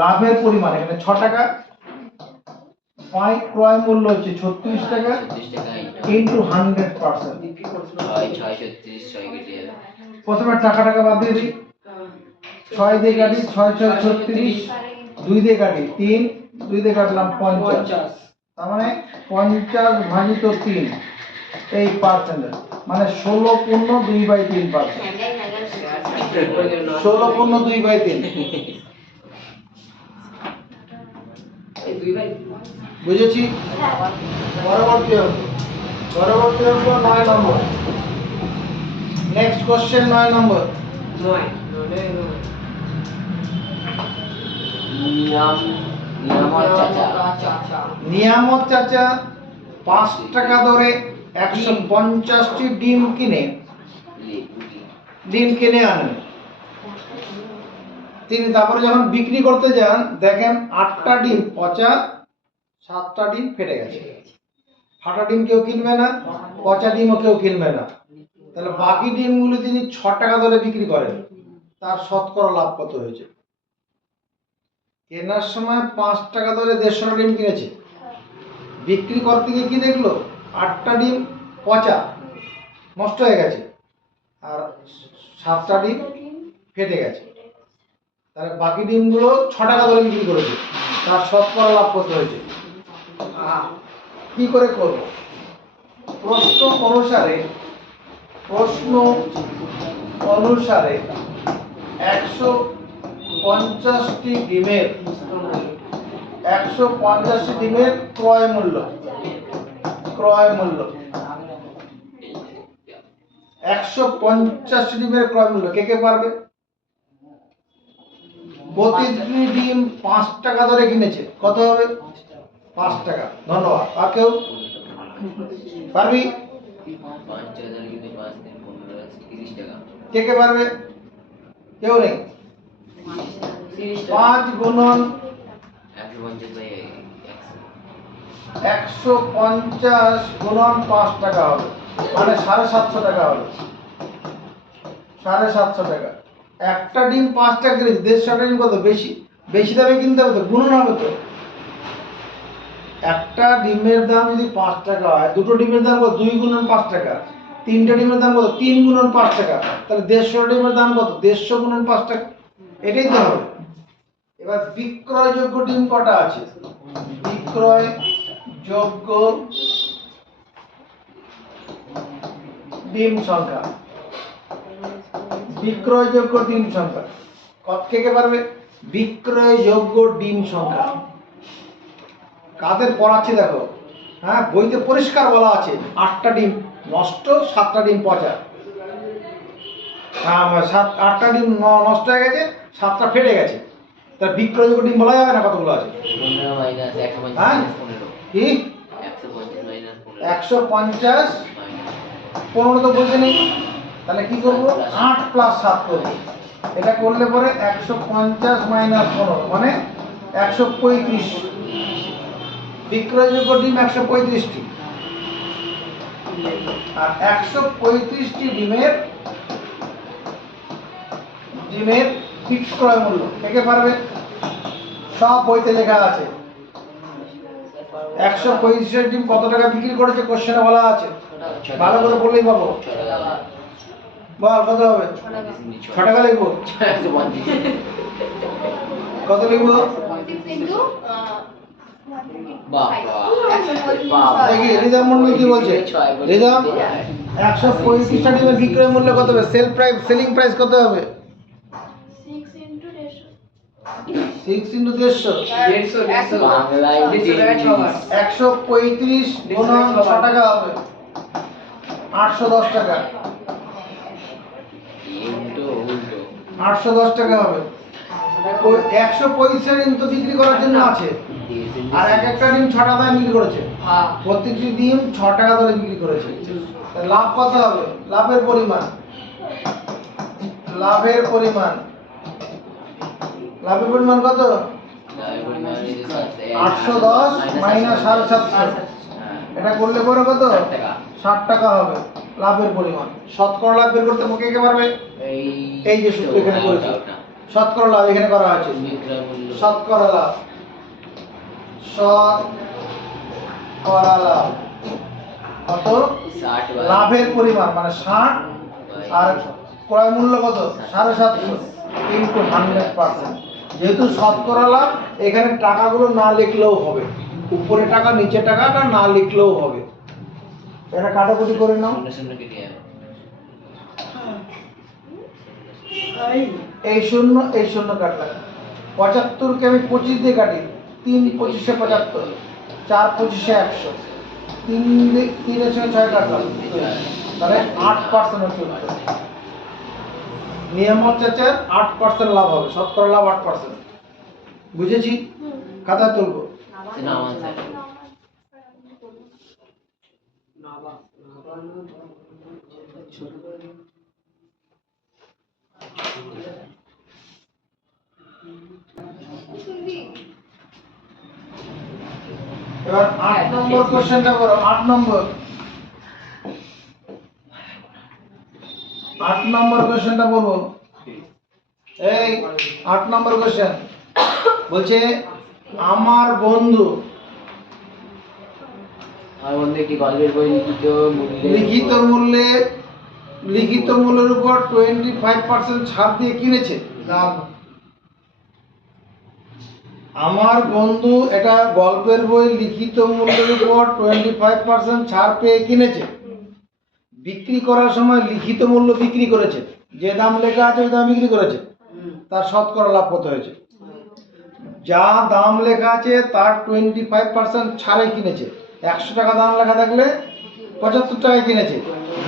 লাভের পরিমাণ, এখানে 6 টাকা, ক্রয় মূল্য হচ্ছে 36 টাকা, ইনটু 100%। প্রথমে টাকা বাদ দিয়ে দিই, 6 দিয়ে কাটি, 6 6 36, 2 দিয়ে কাটি 3, 2 দিয়ে কাটলাম 50, তার মানে 50 ভাজিত 3, এই পার্সেন্টেজ, মানে 16.2/3%। 16.2/3, বুঝেছি? পরবর্তী অঙ্ক 9 নম্বর। নেক্সট কোশ্চেন 9 নম্বর। নিয়ামত চাচা 5 টাকা দরে 150টি ডিম কিনে আনেন। তিনি তারপরে যখন বিক্রি করতে যান, দেখেন 8টা ডিম পচা, 7টা ডিম ফেটে গেছে। ফাটা ডিম কেউ কিনবে না, পচা ডিমও কেউ কিনবে না, তাহলে বাকি ডিমগুলো তিনি 6 টাকা দরে বিক্রি করেন, তার শতকরা লাভ কত হয়েছে? কেনার সময় 5 টাকা দরে 150টা ডিম কিনেছে, বিক্রি করতে গিয়ে কি দেখলো? 8টা ডিম পচা নষ্ট হয়ে গেছে, আর 7টা ডিম ফেটে গেছে, তাহলে বাকি ডিমগুলো 6 টাকা দরে বিক্রি করেছে, তার শতকরা লাভ কত হয়েছে? কি করে করব? প্রশ্ন অনুসারে 150টি ডিমের 150টি ডিমের ক্রয় মূল্য 150টি ডিমের ক্রয় মূল্য কে কে পারবে? প্রতিটি ডিম 5 টাকা ধরে কিনেছে, কত হবে? 5 টাকা। ধন্যবাদ। আর কেউ পারবি? 5000 কিন্তু 5 দিন 15 30 টাকা। কে কে পারবে? কেউ নেই। 30 টাকা। 5 গুণন 150 বাই 150 গুণন 5 টাকা হবে, মানে 750 টাকা হবে। 750 টাকা। একটা ডিম 5 টাকা কিনেছে, 150 ডিম কত? বেশি বেশি দামে কিনতে হবে তো, গুণন হবে তো। একটা ডিমের দাম যদি 5 টাকা হয়, দুটো ডিমের দাম কত? 2 গুণন 5 টাকা। তিনটা ডিমের দাম কত? 3 গুণন 5 টাকা। তাহলে 150 ডিমের দাম কত? 150 গুণন 5 টাকা। এটাই তো হবে। এবার বিক্রয়যোগ্য ডিম কটা আছে? বিক্রয়যোগ্য ডিম সংখ্যা। বিক্রয়যোগ্য ডিম সংখ্যা কে কে পারবে? বিক্রয়যোগ্য ডিম সংখ্যা কাদের পড়াচ্ছি দেখো। হ্যাঁ, বইতে পরিষ্কার বলা আছে 8টা ডিম নষ্ট, 7টা ডিম পচা। 8টা ডিম নষ্ট হয়ে গেছে, 7টা ফেটে গেছে। তার বিক্রয়যোগ্য ডিম বলা যাবে না কতগুলো আছে? 15 মাইনাস 150 হ্যাঁ? মাইনাস 15 কি 150 মাইনাস 15 150 15 তো বলতে নেই, তাহলে কি করবো? 8 + 7 করবো। এটা করলে পরে 150 মাইনাস 15 মানে 135। বিক্রয়যোগ্য ডিম 135টি, আর 135টি ডিমের বিক্রয় মূল্য কে কে পারবে? সব বইতে লেখা আছে। 135 ডিম কত টাকা বিক্রি করেছে কোশ্চেনে বলা আছে, ভালো করে বললেই পাবো। বল কত হবে? 6 টাকা লিখবো। কত লিখবো? দেখি রিজার্ভ মূল্য কি বলছে। রিজার্ভ 135টা ডিমের বিক্রয় মূল্য কত হবে? সেলিং প্রাইস কত হবে? 6 × 150 বাংলায় 135 গুণন 6 টাকা হবে 810 টাকা। 810 টাকা হবে। 135 ডিম তো বিক্রি করার জন্য আছে, আর একটা ডিম 6 টাকা বিক্রি করেছে। প্রতিটি ডিম 6 টাকা ধরে বিক্রি করেছে। লাভ কত হবে? লাভের পরিমাণ কত? 810 মাইনাস 750। এটা করলে পরে কত? 60 টাকা হবে লাভের পরিমাণ। শতকরা লাভ বের করতে কে কে পারবে? এই যে সূত্র এখানে করেছি, শতকরা লাভ এখানে করা আছে। শতকরা লাভ কত? লাভের পরিমাণ মানে 60, আর ক্রয় মূল্য কত? 750 ইনটু 100%। যেহেতু শতকরা লাভ, এখানে টাকাগুলো না লিখলেও হবে, উপরে টাকা নিচে টাকাটা না লিখলেও হবে। এটা কাটাকুটি করে নাও। এই শূন্য কাটলাম। 75কে আমি 25 দিয়ে কাটি। 3 × 25 = 75, 4 × 25 = 100, 3 এর সঙ্গে 6 কাটলাম, তাহলে 8% হচ্ছে উত্তর। নিয়ম হচ্ছে 8% লাভ হবে, শতকরা লাভ 8%। বুঝেছি? খাতা তুলবো। এবার 8 নম্বর কোশ্চেনটা করো। 8 নম্বর কোশ্চেনটা বলবো। এই 8 নম্বর কোশ্চেন বলছে, আমার বন্ধু একটি গল্পের বই লিখিত মূল্যের উপর 25% ছাড় দিয়ে কিনেছে। আমার বন্ধু এটা গল্পের বই লিখিত মূল্যের উপর 25% ছাড় পেয়ে কিনেছে। বিক্রি করার সময় লিখিত মূল্য বিক্রি করেছে, যে দাম লেখা আছে ওই দাম বিক্রি করেছে, তার শতকরা লাভ কত হয়েছে? যা দাম লেখা আছে তার 25% ছাড়ে কিনেছে। 100 টাকা দাম লেখা থাকলে 75 টাকায় কিনেছে,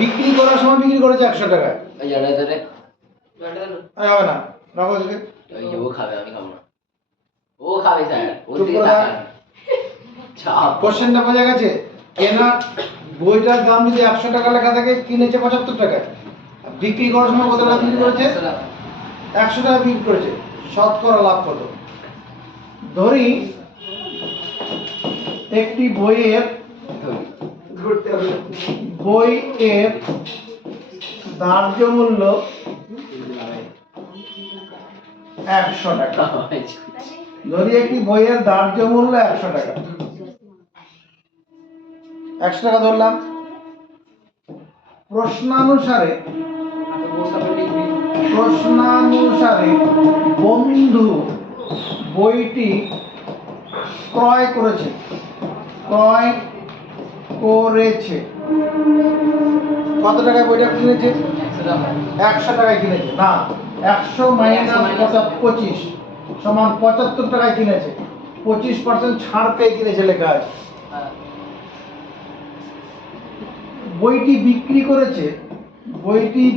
বিক্রি করার সময় বিক্রি করেছে 100 টাকায়। ওই জলে ধরে হবে না, রাখো এদিকে। ওই যে ও খাবে, আমি খাবো না। ও খাবে স্যার, ওর চুপ দিকে করে থাক। তাকান। চাপ। কোশ্চেনটা বোঝা গেছে? কেনা বইটার দাম যদি 100 টাকা লেখা থাকে, কিনেছে 75 টাকায়, বিক্রি করার সময় কত টাকা বিক্রি করেছে? 100 টাকা বিক্রি করেছে। শতকরা লাভ কত? ধরি একটি বইয়ের ধার্য মূল্য 100 টাকা। ধরি একটি বইয়ের ধার্য মূল্য 100 টাকা, 100 টাকা ধরলাম। প্রশ্নানুসারে বন্ধু বইটি ক্রয় করেছে কত টাকায় বইটা কিনেছে? 100 টাকায় কিনেছে। না, 100 মাইনাস 25 সমান 75 টাকায় কিনেছে। 25% ছাড় পেয়ে কিনেছে লেখা আছে। বইটি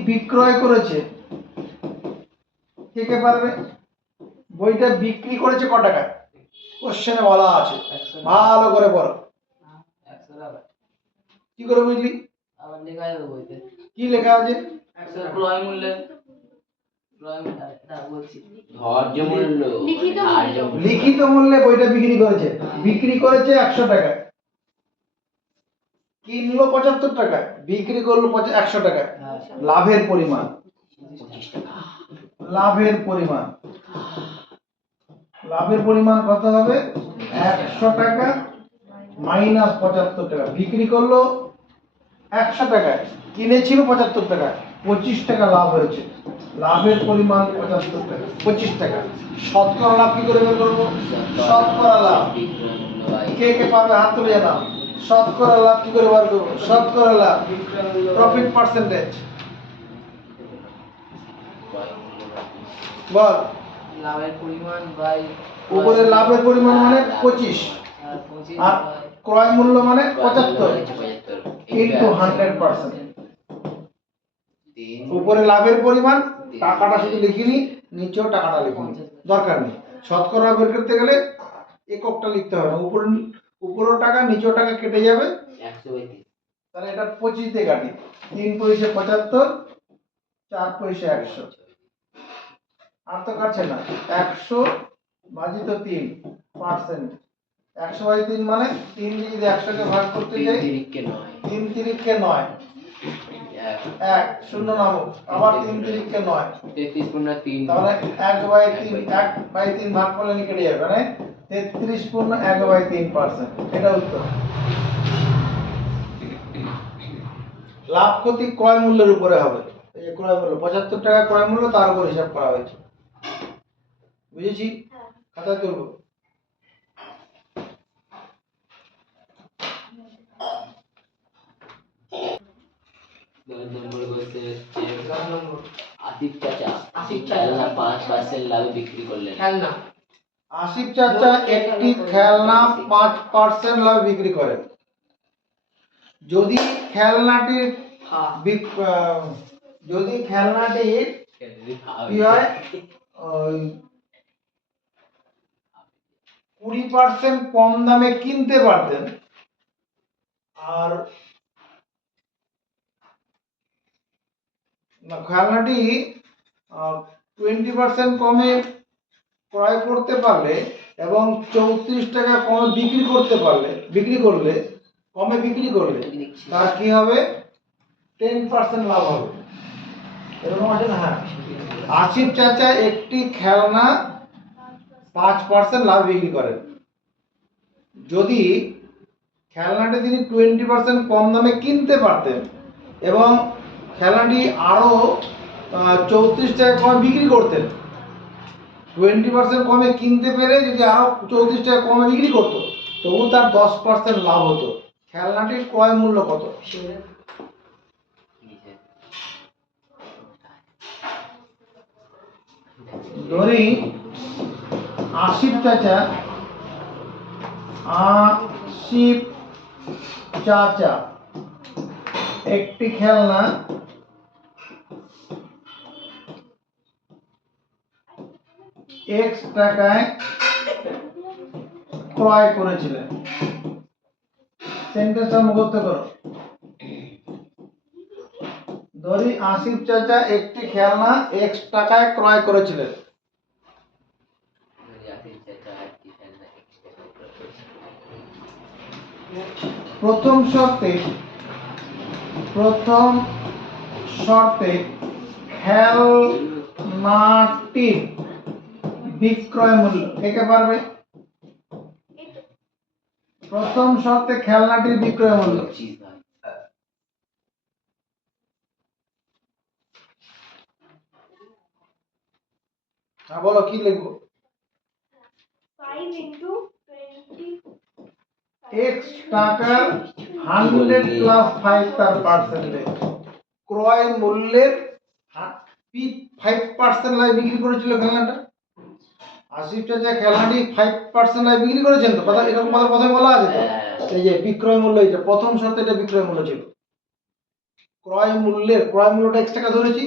বিক্রয় করেছে কে কে পারবে? বইটা বিক্রি করেছে ক টাকায়? কোশ্চেনে বলা আছে, ভালো করে পড়ো। কি করে বুঝলি? আবার লেখা আছে বইতে। কি লেখা আছে? ক্রয় মূল্যে ধার্য মূল্য, লিখিত মূল্যে বইটা বিক্রি করেছে 100 টাকায়, কিনলো 75 টাকায়, বিক্রি করলো 100 টাকায়। লাভের পরিমাণ কত হবে? 100 টাকা মাইনাস 75 টাকা। বিক্রি করলো 100 টাকায়, কিনেছিল 75 টাকায়, 25 টাকা লাভ হয়েছে। লাভের পরিমাণ 25 টাকা। শতকরা লাভ কি করে বের করবো? শতকরা লাভ কে কে পারবে? হাত তুলে জানাও। শতকরা লাভ কি করে বার করবো? শতকরা লাভ, প্রফিট পার্সেন্টেজ। বল। লাভের পরিমাণ বাই উপরে লাভের পরিমাণ মানে 25 আর ক্রয় মূল্য মানে 75 ইনটু 100%। উপরে লাভের পরিমাণ, টাকাটা শুধু লিখিনি, নিচেও টাকাটা লিখিনি, দরকার নেই। শতকরা বের করতে গেলে এককটা লিখতে হবে না, উপরেও টাকা নিচেও টাকা কেটে যাবে। তাহলে এটা 25 দিয়ে কাটি। 3 পয়সা 75, 4 পয়সা 100। আর তো কাটছে না। 100 ভাজিত 3%। 100 বাই 3 মানে 3 দিয়ে যদি 100 কে ভাগ করতে যাই, 3 তিরিকে 9, 1 শূন্য নামক, আবার 3 তিরিকে 9, 33 পূর্ণ 3, তাহলে 1/3 ভাগ করলে কেটে যাবে, মানে 33 পূর্ণ 1/3%। এটা উত্তর। লাভ ক্ষতি ক্রয় মূল্যের উপরে হবে। এই যে ক্রয় মূল্য 75 টাকা ক্রয় মূল্য, তার উপর হিসাব করা হয়েছে। বুঝেছি? খাতায় তুলব। আসিফ চাচা 5% লাভে বিক্রি করলেন। আসিফ চাচা একটি খেলনা 5% লাভে বিক্রি করেন। যদি খেলনাটির কি হয়, 20% কম দামে কিনতে পারতেন, আর খেলনাটি 20% কমে ক্রয় করতে পারলে এবং 34 টাকা কমে বিক্রি করলে তার কি হবে? 10% লাভ হবে। এরকম আছে না? হ্যাঁ, আসিফ চাচা একটি খেলনা 5% লাভ বিক্রি করেন। যদি খেলনাটি তিনি 20% কম দামে কিনতে পারতেন এবং খেলনাটি আরো 34 টাকা কমে বিক্রি করতেন, 20% কমে কিনতে পেরে যদি আরো 34 টাকা কমে বিক্রি করতো তবু তার 10% লাভ হতো। খেলনাটির ক্রয় মূল্য কত? ধরি আসিফ চাচা একটি খেলনা X টাকায় ক্রয় করেছিলেন। সেন্টেন্সটা মুখস্থ করো। ধরি আসিফ চাচা একটি খেলনা X টাকায় ক্রয় করেছিলেন। প্রথম শর্তে খেলনাটির বিক্রয় মূল্য কে পারবে? প্রথম শর্তে খেলনাটির বিক্রয় মূল্য বলো কি লিখবো? 5 into 20 X টাকার 100 প্লাস 5 তার পার্সেন্টেজ। ক্রয় মূল্যের 5% লাই বিক্রি করেছিল খেলনাটা। আসিফ চাচা খেলনাটি 5% লাই বিক্রি করেছেন তো, কথা এরকম কথা প্রথমে বলা আছে তো। এই যে বিক্রয় মূল্য, এটা প্রথম শর্তে এটা বিক্রয় মূল্য ছিল। ক্রয় মূল্যটা X টাকা ধরেছি।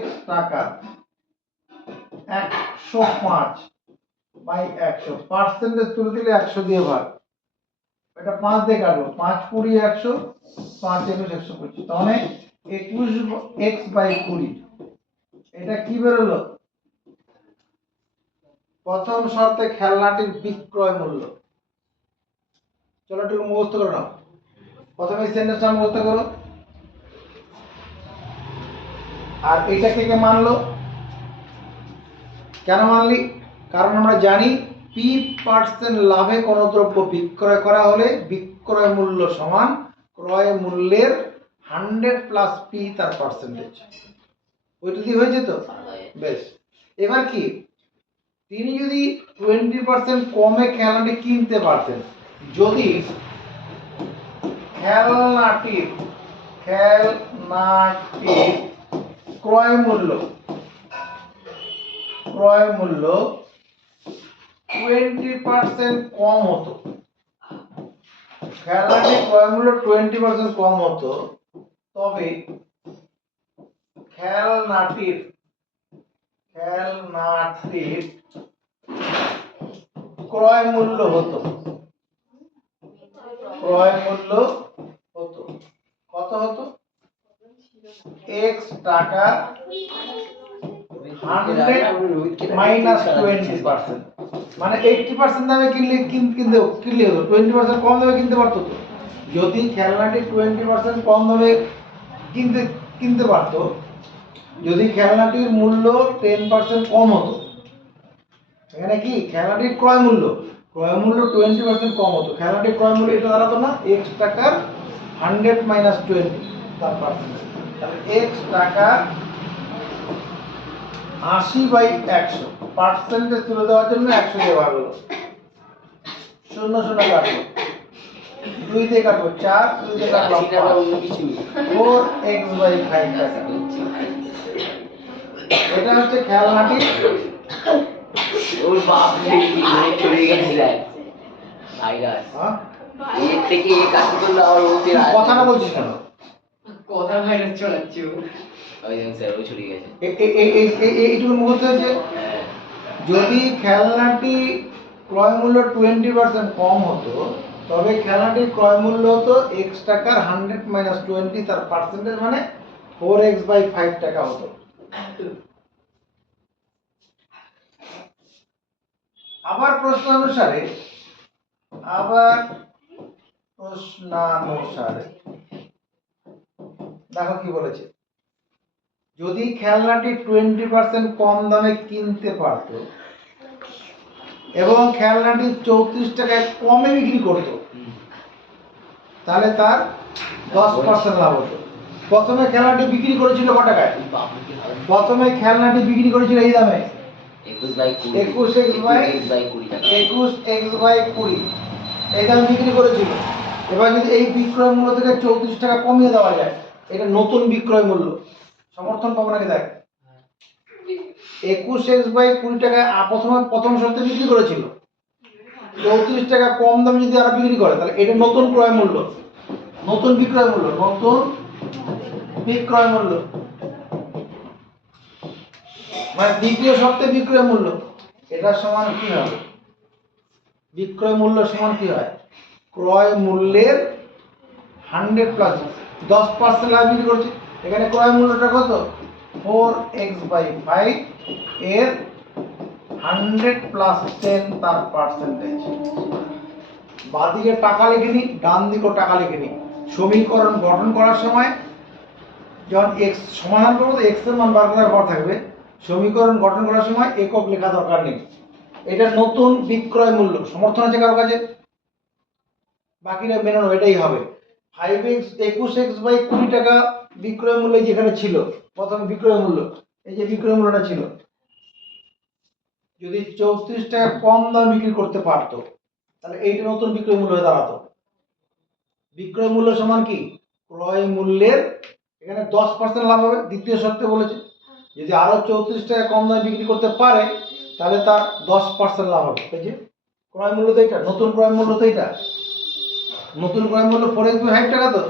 X টাকা 105 বাই 100, পার্সেন্টেজ তুলে দিলে 100 দিয়ে ভাগ। এটা 5 দিয়ে কাটবো, 5 20 100, 5 21 125, তাহলে 21x বাই 20। এটা কি বেরোলো? প্রথম শর্তে খেলনাটির বিক্রয় মূল্য। চলো একটু মুখস্থ করে নাও। প্রথমে এই সেন্টেন্সটা মুখস্থ করো। আর এটা কে মানলো? কেন মানলি? কারণ আমরা জানি P% লাভে কোন দ্রব্য বিক্রয় করা হলে বিক্রয় মূল্য সমান ক্রয় মূল্যের 100 প্লাস P তার পার্সেন্টেজ। ওইটা দিয়ে হয়ে যেত? বেশ। এবার কি, তিনি যদি 20% কমে খেলনাটি কিনতে পারতেন, যদি খেলনাটির ক্রয় মূল্য 20% কম হতো, খেলনাটির ক্রয় মূল্য 20% কম হতো, তবে খেলনাটির ক্রয় মূল্য হতো কত হতো? X টাকা 100 মাইনাস 20%, মানে 80% দামে কিনলে হতো, 20% কম দামে কিনতে পারতো তো। যদি খেলনাটি 20% কম দামে কিনতে পারতো, যদি খেলনাটির মূল্য 10% কম হতো, এখানে কি খেলনাটির ক্রয় মূল্য 20% কম হতো, খেলনাটির ক্রয় মূল্য এটা দাঁড়াতো না X টাকার 100 মাইনাস 20 তার পার্সেন্টেজ। তাহলে X টাকা 80 বাই 100, পার্সেন্টেজ তুলে দেওয়ার জন্য 100 দিয়ে ভাগ হলো, 0 0 কাটলো, 2 দিয়ে কাটবো 4, 2 দিয়ে কাটবো 4x বাই 5 টাকা। এটা হচ্ছে খেলনাটি। ওর বাপ রে চলে গেছিল ভাইরাস। এর থেকে এই কাজ করলো আর ও কথাটা বলছিস কেন? কথা ভাইরাস চলাচ্ছে ওই স্যার ও চলে গেছে। এইটুকু মুহূর্ত হচ্ছে, যদি খেলনাটি ক্রয় মূল্য 20% কম হতো, তবে খেলনাটির ক্রয় মূল্য হতো X টাকার 100 মাইনাস 20 তার পার্সেন্টেজ, মানে 4x বাই 5 টাকা হতো। আবার প্রশ্নানুসারে দেখো কি বলেছে, যদি খেলনাটি 20% কম দামে কিনতে পারত এবং খেলনাটি 34 টাকায় কমে বিক্রি করত, তাহলে তার 10% লাভ হতো। প্রথমে খেলনাটি বিক্রি করেছিল ক টাকায়? ওর বাপরে কি হবে? প্রথমে খেলনাটি বিক্রি করেছিল এই দামে 21/20 21x বাই 21/20 টাকা। 21x/20 এই দামে বিক্রি করেছিল। এবার যদি এই বিক্রয় মূল্য থেকে 34 টাকা কমিয়ে দেওয়া যায়, এটা নতুন বিক্রয় মূল্য, সমর্থন পাবো নাকি? দেখ 21x/20 টাকায় প্রথম শর্তে বিক্রি করেছিল, 34 টাকা কম দামে যদি আর বিক্রি করে তাহলে এটা নতুন ক্রয় মূল্য, নতুন বিক্রয় মূল্য, নতুন বিক্রয় মূল্য, মানে দ্বিতীয় শর্তে বিক্রয় মূল্য। এটা সমান কি হবে? বিক্রয় মূল্য সমান কি হয়? ক্রয় মূল্যের 100 প্লাস 10% লাভ বিক্রি করছে। এখানে ক্রয় মূল্যটা কত? 4x/5 এর 100 প্লাস 10 তার পার্সেন্টেজ। বাঁদিকে টাকা লিখে নি, ডান দিকেও টাকা লিখে নি। সমীকরণ গঠন করার সময় যখন x সমাধান করবো তো x এর মান বার করার পর থাকবে, সমীকরণ গঠন করার সময় একক লেখা দরকার নেই। এটা নতুন বিক্রয় মূল্য, সমর্থন আছে কারো কাছে? বাকিটা মেনে নাও, এটাই হবে 21x/20 টাকা বিক্রয় মূল্য যেখানে ছিল, প্রথম বিক্রয় মূল্য, এই যে বিক্রয় মূল্যটা ছিল, যদি 34 টাকা কম দামে বিক্রি করতে পারতো তাহলে এইটা নতুন বিক্রয় মূল্য হয়ে দাঁড়াতো। বিক্রয় মূল্য সমান কি? ক্রয় মূল্যের, এখানে 10% লাভ হবে, দ্বিতীয় শর্তে বলেছে যদি আরো 34 টাকা কম দামে বিক্রি করতে পারে তাহলে তার 10% লাভ হবে। এই যে ক্রয় মূল্য তো এটা, নতুন ক্রয় মূল্য তো এটা, নতুন ক্রয় মূল্য 4x/5 টাকা, তো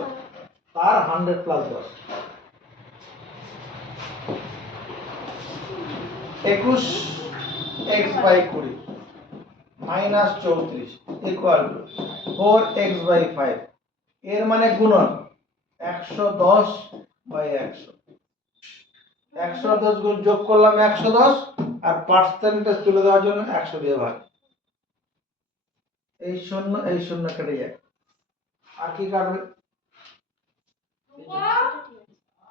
তার 100 plus 10, 21x/20 minus 34 equal to 4x/5 এর মানে গুণন 110/100, 110 গুণ যোগ করলাম 110 আর পার্সেন্টেজ তুলে দেওয়ার জন্য 100 দিয়ে ভাগ, এই শূন্য কেটে যায়, আর কি কাটবে?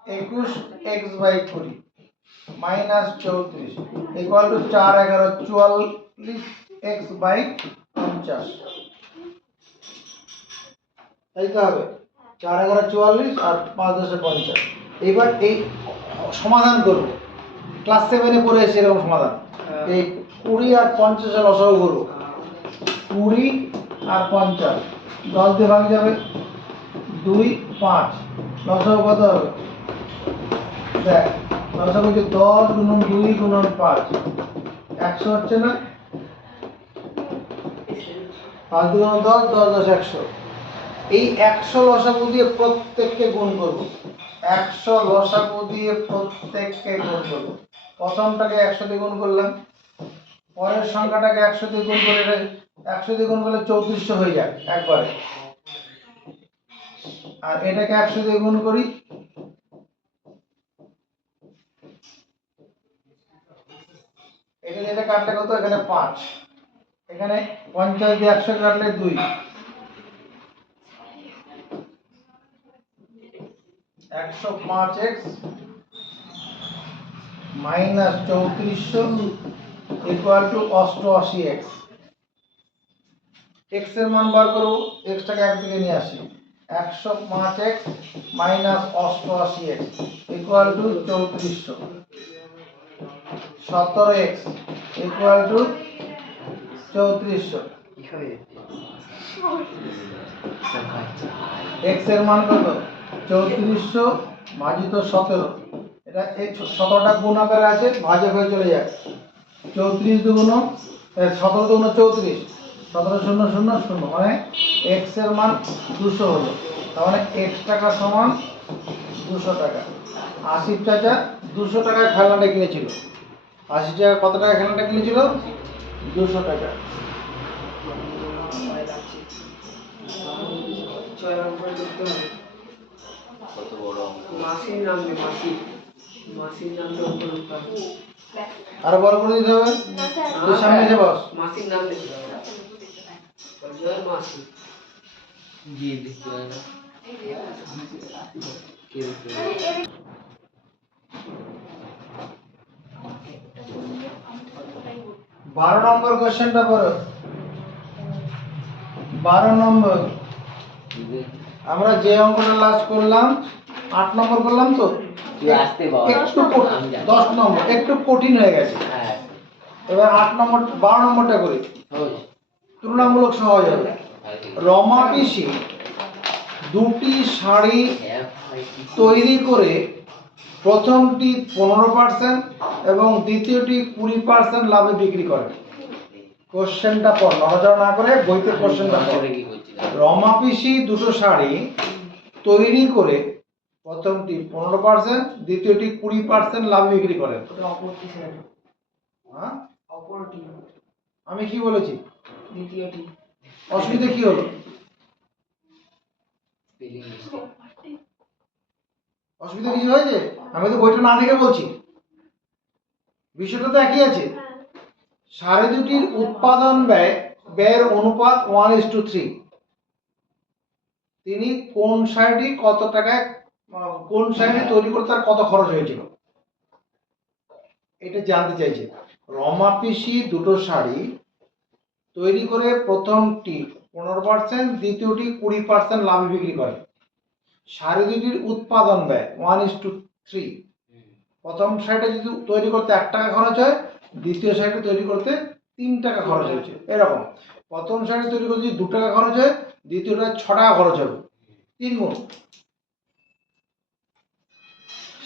21x/20 minus 34 equal to 4 11 44x/50, তাই তো হবে 4 11 44 আর 5 10 50। এবার এই সমাধান করব, ক্লাস 7 এ পড়ে এসে এরকম সমাধান, এই 20 আর 50 এর লসাগু করব, 20 আর 50 10 দিয়ে ভাগ যাবে 2 5, লসাগু কত হবে? দেখ লসাগু হচ্ছে 10 গুণন 2 গুণন 5, 100 হচ্ছে না? 5 2 গুণন 10, 10 10 100। এই 100 লসাগু দিয়ে প্রত্যেককে গুণ করব, 100 লসাগু দিয়ে প্রত্যেককে গুণ করব। প্রথমটাকে 100 দিয়ে গুণ করলাম, পরের সংখ্যাটাকে 100 দিয়ে গুণ করে 100 দিয়ে গুণ করলে 3400 হয়ে যায় একবারে, আর এটাকে 100 দিয়ে গুণ করি, এটা কাটলে কত? এখানে 5, এখানে 50 দিয়ে 100 কাটলে 2, 105x minus 3400 equal to 88x। x এর মান বার করবো, x টাকে একদিকে নিয়ে আসি, 105x minus 88x equal to 3400, 17x equal to 3400। x এর মান কত? 3400 ভাজিত 17, এটা এই 17টা গুণ আকারে আছে, ভাজক হয়ে চলে যায়, 34 দুগুণ 17 দুগুণ 34, 17 0 0 0, মানে x এর মান 200 হলো, তার মানে x টাকা সমান 200 টাকা। আসিফ চাচা 200 টাকায় খেলনাটা কিনেছিল, আসিফ চাচা কত টাকা খেলনাটা কিনেছিল? 200 টাকা। কত বড় অঙ্ক। মাসির নাম দে, মাসির নাম দে অঙ্কটা। আরো বড় করে দিতে হবে, তুই সামনে এসে বস। মাসির নাম দে। জয় মাসি। জি দেখতে হয় না। কে দেখতে হয়? 12 নম্বর কোশ্চেনটা পড়ো, 12 নম্বর। আমরা যে অঙ্কটা লাস্ট করলাম 8 নম্বর বললাম তো, তুই আসতে বল। একটু আমি জানি। 10 নম্বর একটু কঠিন হয়ে গেছে। হ্যাঁ এবার 8 নম্বর 12 নম্বরটা করি, সহজ। তুলনামূলক সহজ হবে। রমা পিসি দুটি শাড়ি হ্যাঁ ভাই, কি- তৈরি করে প্রথমটি 15% এবং দ্বিতীয়টি 20% লাভে বিক্রি করে। কোশ্চেনটা পড়, নড়াচড়া না করে বইতে কোশ্চেনটা পড়। আমি কি করছিলাম? রমা পিসি দুটো শাড়ি তৈরি করে প্রথমটি 15%, দ্বিতীয়টি 20% লাভে বিক্রি করেন। ওটা অপরটি স্যার, হ্যাঁ, অপরটি, আমি কি বলেছি? দ্বিতীয়টি। অসুবিধা কি হলো? Spelling mistake। অসুবিধা কিছু হয়েছে? আমি তো বইটা না দেখে বলছি, বিষয়টা তো একই আছে। শাড়ি দুটির উৎপাদন ব্যয়ের অনুপাত 1:3। তিনি কোন শাড়িটি কত টাকায়, কোন শাড়িটি তৈরি করতে তার কত খরচ হয়েছিল, এটা জানতে চাইছে। রমা পিসি দুটো শাড়ি তৈরি করে প্রথমটি 15%, দ্বিতীয়টি 20% লাভে বিক্রি করে। শাড়ি দুটির উৎপাদন ব্যয় 1:3। প্রথম শাড়িটা যদি তৈরি করতে 1 টাকা খরচ হয়, দ্বিতীয় শাড়িটা তৈরি করতে 3 টাকা খরচ হয়েছে। এরকম প্রথম শাড়ি তৈরি করতে যদি 2 টাকা খরচ হয়, দ্বিতীয়টা 6 টাকা খরচ হবে, 3 গুণ।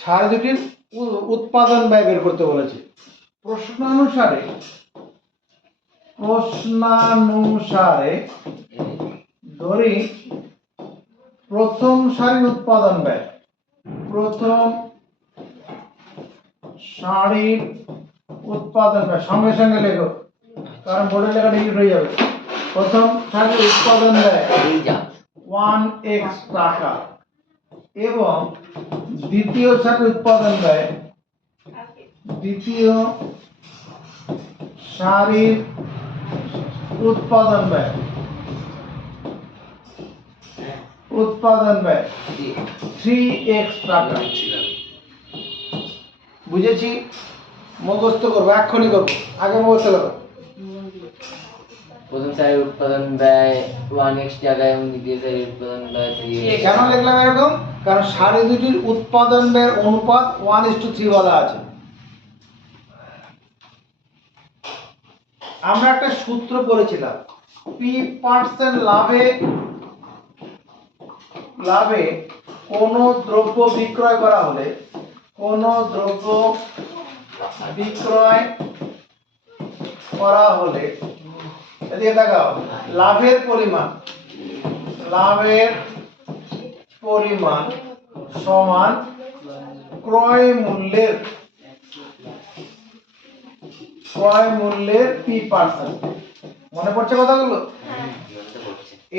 শাড়ি দুটির উৎপাদন ব্যয় বের করতে বলেছে। প্রশ্নানুসারে ধরি প্রথম শাড়ির উৎপাদন ব্যয়, প্রথম শাড়ির উৎপাদন ব্যয় সঙ্গে সঙ্গে লেখো, কারণ বোর্ডে লেখা ডিলিট হয়ে যাবে। প্রথম শাড়ির উৎপাদন ব্যয় এই যা 1x টাকা এবং দ্বিতীয় শাড়ির উৎপাদন ব্যয়, দ্বিতীয় শাড়ির উৎপাদন ব্যয়, উৎপাদন ব্যয় 3x টাকা। ছিলাম। বুঝেছি, মুখস্থ করবো, এক্ষুনি করবো, আগে মুখস্থ করবো। প্রথম শাড়ির উৎপাদন ব্যয় 1x টাকা এবং দ্বিতীয় শাড়ির উৎপাদন ব্যয় 3x। কেন লিখলাম এরকম? কারণ শাড়ি দুটির উৎপাদন ব্যয়ের অনুপাত 1:3 বলা আছে। আমরা একটা সূত্র করেছিলাম, P% লাভে কোন দ্রব্য বিক্রয় করা হলে, কোন দ্রব্য বিক্রয় করা হলে, এদিকে দেখাও, লাভের পরিমাণ সমান ক্রয় মূল্যের P%। মনে পড়ছে কথাগুলো?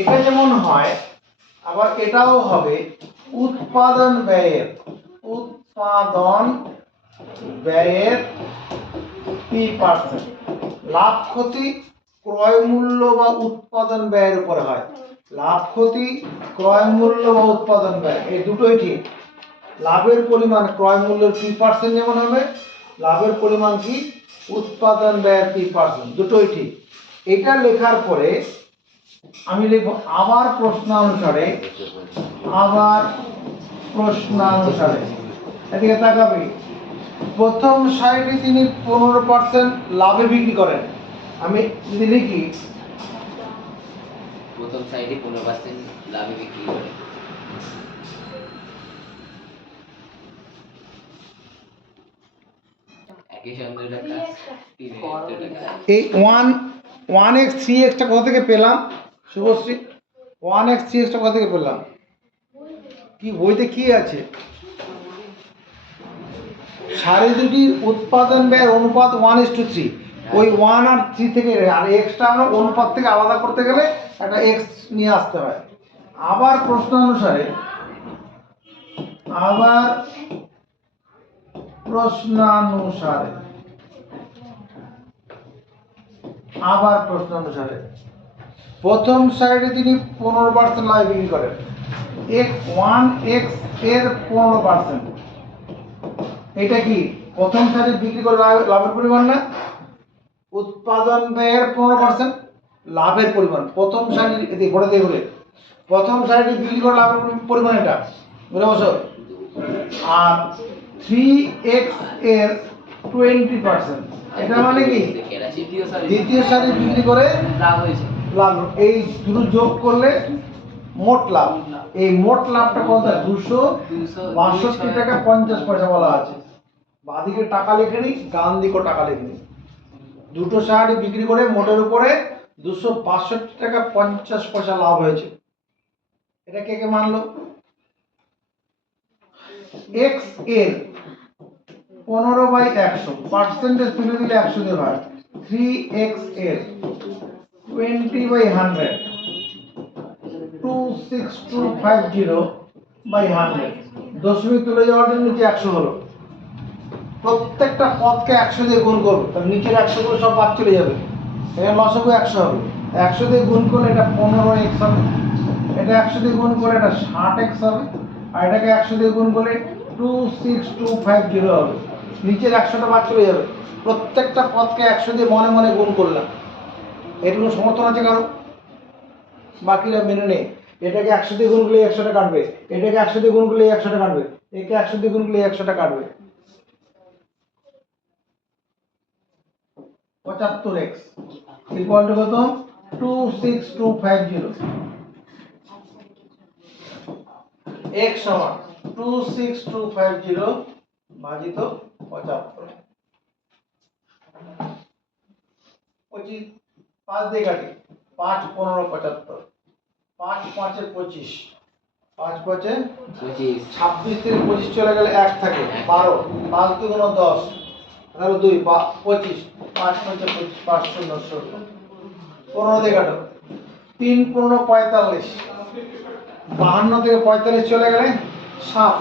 এটা যেমন হয়, আবার এটাও হবে উৎপাদন ব্যয়ের P%। লাভ ক্ষতি ক্রয় মূল্য বা উৎপাদন ব্যয়ের উপরে হয়। লাভ ক্ষতি ক্রয় মূল্য বা উৎপাদন ব্যয়, এই দুটোই ঠিক। লাভের পরিমাণ ক্রয় মূল্যের P% যেমন হবে, লাভের পরিমাণ কি উৎপাদন ব্যয়ের P%, দুটোই ঠিক। এটা লেখার পরে আমি লিখব আবার প্রশ্নানুসারে, এদিকে তাকাবি। প্রথম শাড়িটি তিনি 15% লাভে বিক্রি করেন। আমি যদি লিখি প্রথম শাড়িটি 15% লাভে বিক্রি করে। একই সঙ্গে টাকা 3x টাকা। এই 1x 3x টা কোথা থেকে পেলাম শুভশ্রী? 1x 3x টা কোথা থেকে পেলাম? কি বইতে কি আছে? শাড়ি দুটির উৎপাদন ব্যয়ের অনুপাত 1:3। ওই 1 আর 3 থেকে, আর এক্সটা আমরা অনুপাত থেকে আলাদা করতে গেলে একটা এক্স নিয়ে আসতে হয়। আবার প্রশ্নানুসারে প্রথম শাড়িটি তিনি 15% লাভে বিক্রি করেন। 1x এর 15%, এটা কি প্রথম শাড়ি বিক্রি করে লাভের পরিমাণ না? উৎপাদন ব্যয়ের 15% লাভের পরিমাণ। প্রথম শাড়ি এদিকে ঘুরে দিয়ে বলে, প্রথম শাড়িটি বিক্রি করে লাভের পরিমাণ এটা, বুঝে বসো। আর 3x এর 20%। এটা মানে কি দ্বিতীয় সারি দ্বিতীয় সারি বিক্রি করে লাভ হয়েছে লাভ, এই দুটো যোগ করলে মোট লাভ। এই মোট লাভটা কত? 262 টাকা 50 পয়সা বলা আছে। বাঁদিকে টাকা লিখে নিই, ডান দিকেও টাকা লিখে নিই। দুটো শাড়ি বিক্রি করে মোটের উপরে 262 টাকা 50 পয়সা লাভ হয়েছে। এটা কে কে মানলো? x এর 15/100 পার্সেন্টেজ তুলে দিলে 100 দিয়ে ভাগ। 3x এর 20/100 26250/100 দশমিক তুলে যাওয়ার জন্য নিচে 100 হলো। প্রত্যেকটা পদকে 100 দিয়ে গুণ করবো, তাহলে নিচের 100 করে সব বাদ চলে যাবে। এখানে লসাগু 100 হবে। 100 দিয়ে গুণ করলে এটা 15x হবে, এটা 100 দিয়ে গুণ করলে এটা 60x হবে, আর এটাকে 100 দিয়ে গুণ করলে 26250 হবে। নিচের 100টা বাদ চলে যাবে। প্রত্যেকটা পদকে 100 দিয়ে মনে মনে গুণ করলাম। এটুকু সমর্থন আছে কারো? বাকিরা মেনে নেই। এটাকে 100 দিয়ে গুণ করলে 100টা কাটবে, এটাকে 100 দিয়ে গুণ করলে 100টা কাটবে, একে 100 দিয়ে গুণ করলে 100টা কাটবে। 75x ইকুয়াল টু কত? 26250। x সমান 26250 ভাজিত 75। 25 5 দিয়ে কাটি, 5 15 75, 5 5 এ 25, 5 5 এ 25 26 থেকে 25 চলে গেলে 1 থাকে 12, 5 2 গুণ 10, তাহলে 2 25, 5 5 এ 25, 5 0 16, 15 দিয়ে কাটো, 3 15 45, 52 থেকে 45 চলে গেলে 7,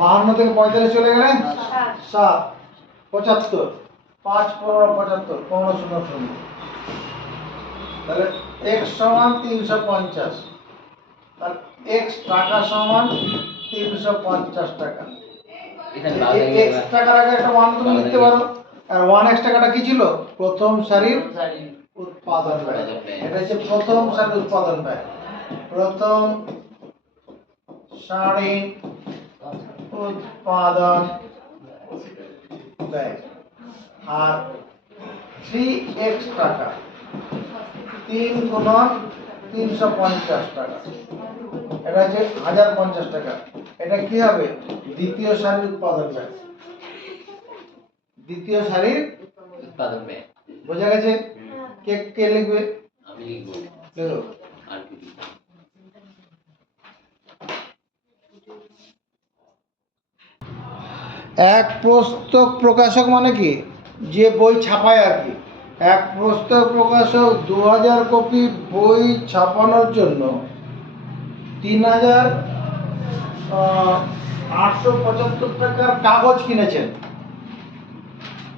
52 থেকে 45 চলে গেলে 7, 75, 5 15 75, 15 0 0। তাহলে x সমান 350, তাহলে x টাকা সমান 350 টাকা। x টাকার আগে একটা 1 তুমি লিখতে পারো। আর 1x টাকাটা কি ছিল? প্রথম সারির উৎপাদন ব্যয়। এটা হচ্ছে প্রথম সারির উৎপাদন ব্যয়। প্রথম সারির উৎপাদন ব্যয়। আর 3x টাকা 3 গুণন 350 টাকা, এটা হচ্ছে 1050 টাকা। এটা কি হবে? দ্বিতীয় সারির উৎপাদন ব্যয়। দ্বিতীয় সারির উৎপাদন ব্যয়। বোঝা গেছে? কে কে লিখবে? আমি লিখবো। লিখো। আর কি লিখবো? এক পুস্তক প্রকাশক মানে কি? যে বই ছাপায় আর কি। এক পুস্তক প্রকাশক 2000 কপি বই ছাপানোর জন্য 3875 টাকার কাগজ কিনেছেন।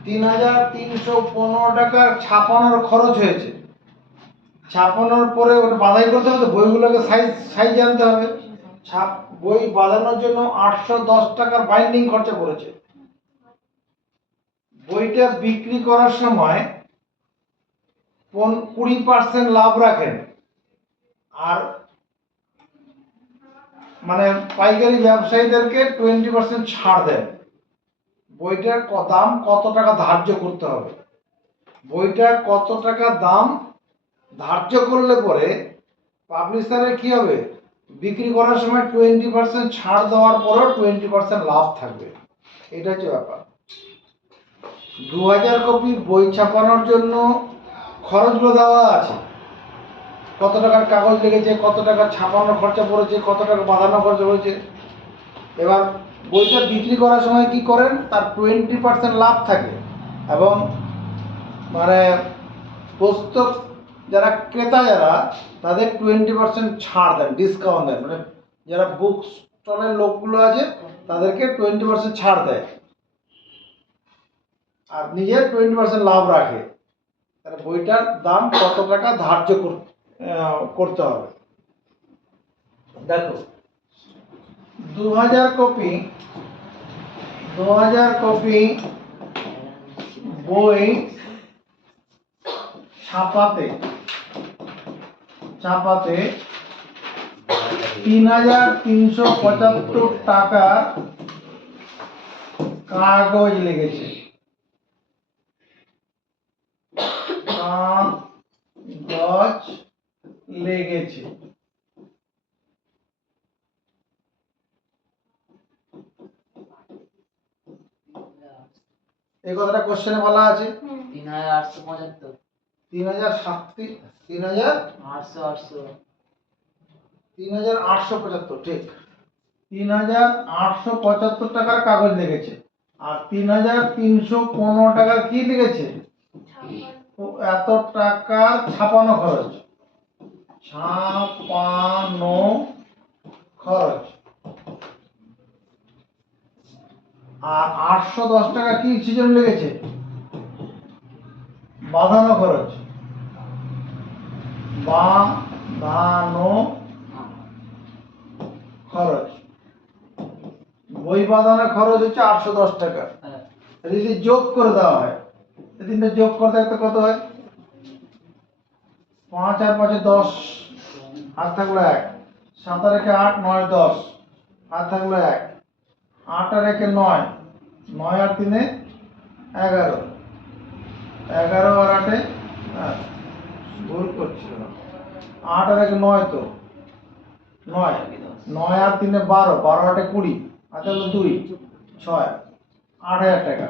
3315 টাকার ছাপানোর খরচ হয়েছে। ছাপানোর পরে ওটা বাঁধাই করতে হবে, তো বইগুলোকে সাইজ আনতে হবে। বই বাঁধানোর জন্য 810 টাকার বাইন্ডিং খরচা পড়েছে। বইটা বিক্রি করার সময় 20% লাভ রাখেন, আর মানে পাইকারি ব্যবসায়ীদেরকে 20% ছাড় দেন। বইটার দাম কত টাকা ধার্য করতে হবে? বইটা কত টাকা দাম ধার্য করলে পরে পাবলিশারের কি হবে? বিক্রি করার সময় 20% ছাড় দেওয়ার পরেও 20% লাভ থাকবে। এটা হচ্ছে ব্যাপার। 2000 কপি বই ছাপানোর জন্য খরচগুলো দেওয়া আছে। কত টাকার কাগজ লেগেছে, কত টাকা ছাপানোর খরচা পড়েছে, কত টাকা বাঁধানোর খরচা পড়েছে। এবার বইটা বিক্রি করার সময় কি করেন? তার 20% লাভ থাকে, এবং মানে পুস্তক যারা ক্রেতা যারা তাদের 20% ছাড় দেন, ডিসকাউন্ট দেন। মানে যারা বুক স্টলের লোকগুলো আছে তাদেরকে 20% ছাড় দেয়, আর নিজের 20% লাভ রাখে। তাহলে বইটার দাম কত টাকা ধার্য করতে হবে। দেখো, 2000 কপি বই ছাপাতে 3,375 টাকা কাগজ লেগেছে। কাগজ লেগেছে। এই কথাটা কোশ্চেনে বলা আছে। 3,875 3,875 ঠিক। 3,875 টাকার কাগজ লেগেছে। আর 3,315 টাকার কি লেগেছে? তো এত টাকার ছাপানো খরচ। ছাপানো খরচ। আর 810 টাকা কি জন্য লেগেছে? বাঁধানো খরচ। বাঁধানো খরচ। বই বাঁধানোর খরচ হচ্ছে 810 টাকা। হ্যাঁ। যদি যোগ করে দেওয়া হয়, এই তিনটা যোগ করতে একটা কত হয়? 5 আর 5 10, হাত থাকলো 1, 7 আর 1 8, 9 10, হাত থাকলো 1, 8 আর 1 9, 9 আর 3 11, 11 আর 8 ভুল করছিল, 8 আর 1 9 তো 9, 9 আর 3 12, 12 8 20, হাতে হলো 2, 6, 8,000 টাকা।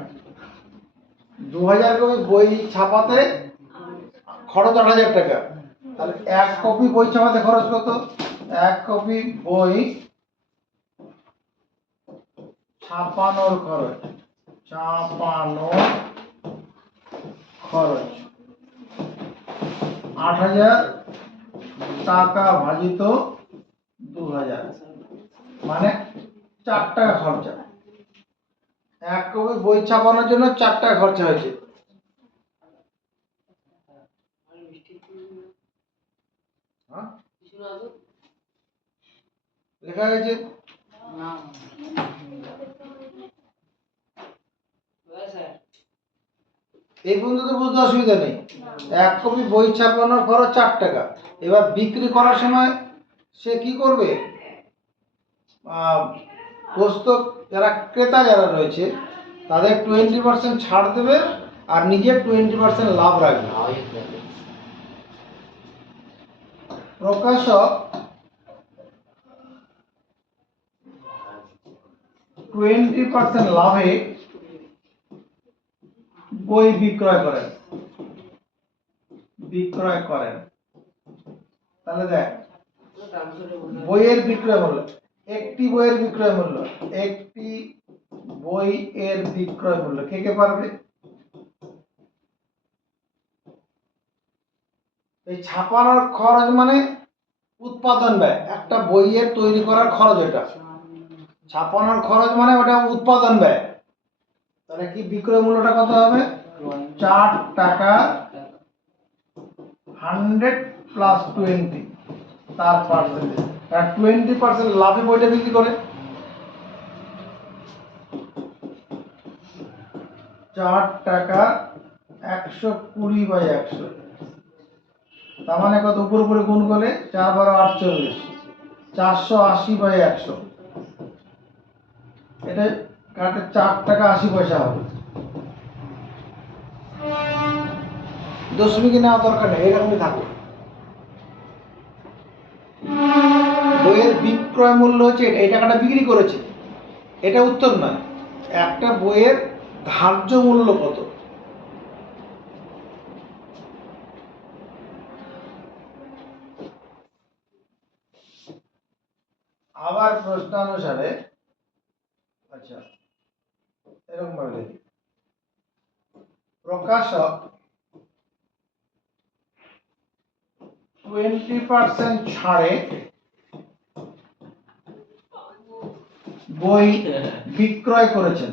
2,000 কপি বই ছাপাতে খরচ 8,000 টাকা। তাহলে 1 কপি বই ছাপাতে খরচ কত? 1 কপি বই ছাপানোর খরচ। ছাপানো খরচ 8,000 টাকা ভাজিত 2,000, মানে 4 টাকা খরচা। 1 কপি বই ছাপানোর জন্য 4 টাকা খরচা হয়েছে। হ্যাঁ? লেখা হয়েছে। এই পর্যন্ত তো বুঝতে অসুবিধা নেই। 1 কপি বই ছাপানোর খরচ 4 টাকা। এবার বিক্রি করার সময় সে কি করবে? পুস্তক যারা ক্রেতা যারা রয়েছে তাদের 20% ছাড় দেবে আর নিজের 20% লাভ রাখবে। প্রকাশক 20% লাভে বই বিক্রয় করেন। তাহলে দেখ, বইয়ের বিক্রয় মূল্য, একটি বইয়ের বিক্রয় মূল্য, একটি বইয়ের বিক্রয় মূল্য কে কে পারবে? এই ছাপানোর খরচ মানে উৎপাদন ব্যয়, একটা বইয়ের তৈরি করার খরচ। এটা ছাপানোর খরচ মানে ওটা উৎপাদন ব্যয়। তাহলে কি বিক্রয় মূল্যটা কত হবে? 4 টাকা 100 প্লাস 20 তার পার্সেন্টেজ। আর 20% লাভে বইটা বিক্রি করে। 4 টাকা 120/100, তার মানে কত? উপর উপরে গুণ করলে 4 12 48, 480/100। এটা কাটে 4 টাকা 80 পয়সা হবে। দশমিকে নেওয়া দরকার নেই, এরকমই থাকবে। বইয়ের বিক্রয় মূল্য হচ্ছে এই টাকাটা বিক্রি করেছে, এটা উত্তর নয়। একটা বইয়ের ধার্য মূল্য কত? আবার প্রশ্নানুসারে, আচ্ছা এরকম ভাবে লিখি, প্রকাশক 20% ছাড়ে বই বিক্রয় করেছেন।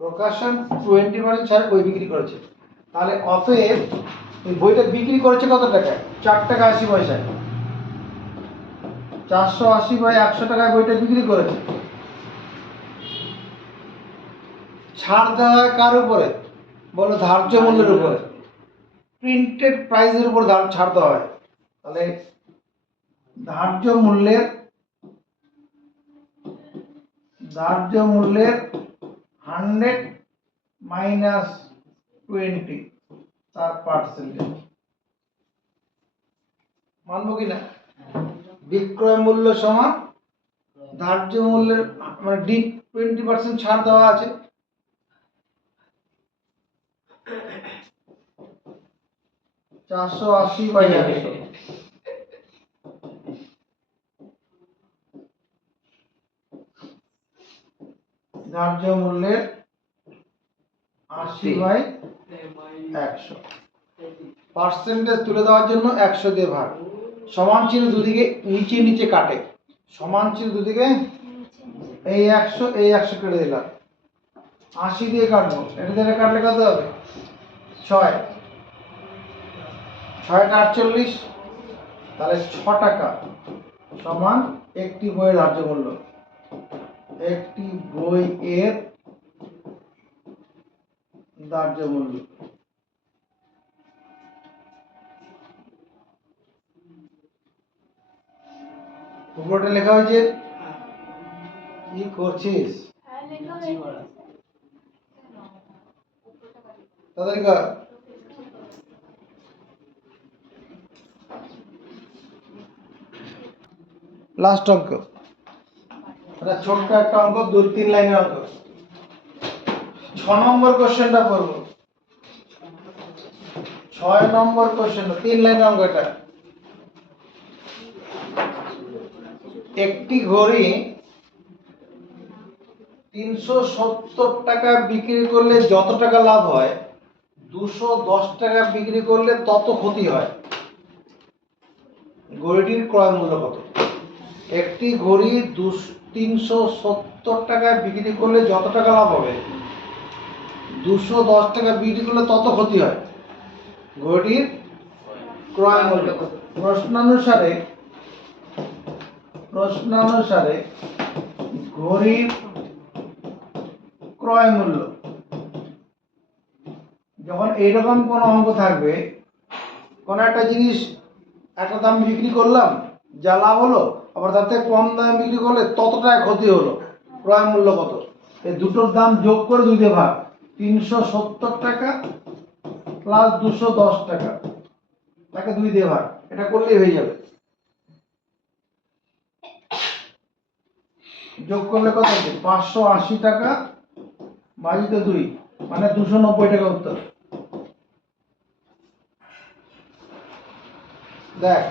প্রকাশন 20% ছাড়ে বই বিক্রি করেছে। তাহলে অতএব ওই বইটা বিক্রি করেছে কত টাকায়? 4 টাকা 80 পয়সায়। 480/100 টাকায় বইটা বিক্রি করেছে। ছাড় দেওয়া হয় কার উপরে? বলো, ধার্য মূল্যের উপরে। প্রিন্টেড প্রাইসের উপর দাম ছাড় দেওয়া হয়, তাহলে ধার্য মূল্যের 100 মাইনাস 20 তার পার্সেন্টেজ মানবো কিনা? বিক্রয় মূল্য সমান ধার্য মূল্যের মানে 20% ছাড় দেওয়া আছে, $480/100 ধার্য মূল্যের 80/100 পার্সেন্টেজ তুলে দেওয়ার জন্য 100 দিয়ে ভাগ, সমান চিহ্ন দুদিকে নিচে নিচে কাটে, সমান চিহ্ন দুদিকে এই 100 এই 100 কেটে দিলাম, 80 দিয়ে কাটবো, এটা দিয়ে কাটলে কত হবে? 6 6 × 48, তাহলে 6 টাকা সমান একটি বইয়ের ধার্য মূল্য, একটি বই এর ধার্য মূল্য। উপরটা লেখা হয়েছে, কি করছিস? হ্যাঁ লেখা হয়েছে। তাড়াতাড়ি কর। লাস্ট অঙ্ক, এটা ছোট্ট একটা অঙ্ক, 2-3 লাইনের অঙ্ক। 6 নম্বর কোশ্চেনটা করব, 6 নম্বর কোশ্চেন 3 লাইনের অঙ্ক এটা। একটি ঘড়ি 370 টাকা বিক্রি করলে যত টাকা লাভ হয়, 210 টাকা বিক্রি করলে তত ক্ষতি হয়, ঘড়িটির ক্রয় মূল্য কত? একটি ঘড়ি 370 টাকায় বিক্রি করলে যত টাকা লাভ হবে, 210 টাকা বিক্রি করলে তত ক্ষতি হয়, ঘড়িটির ক্রয় মূল্য কত? প্রশ্নানুসারে ঘড়ির ক্রয় মূল্য, যখন এইরকম কোন অঙ্ক থাকবে, কোন একটা জিনিস একটা দাম বিক্রি করলাম যা লাভ হলো, আবার তাতে কম দামে বিক্রি করলে তত টাকা ক্ষতি হলো, ক্রয় মূল্য কত? এই দুটোর দাম যোগ করে 2 দিয়ে ভাগ, 370 টাকা প্লাস 210 টাকা, তাকে 2 দিয়ে ভাগ, এটা করলেই হয়ে যাবে। যোগ করলে কত হচ্ছে? 580 টাকা ভাজিত 2 মানে 290 টাকা উত্তর। দেখ,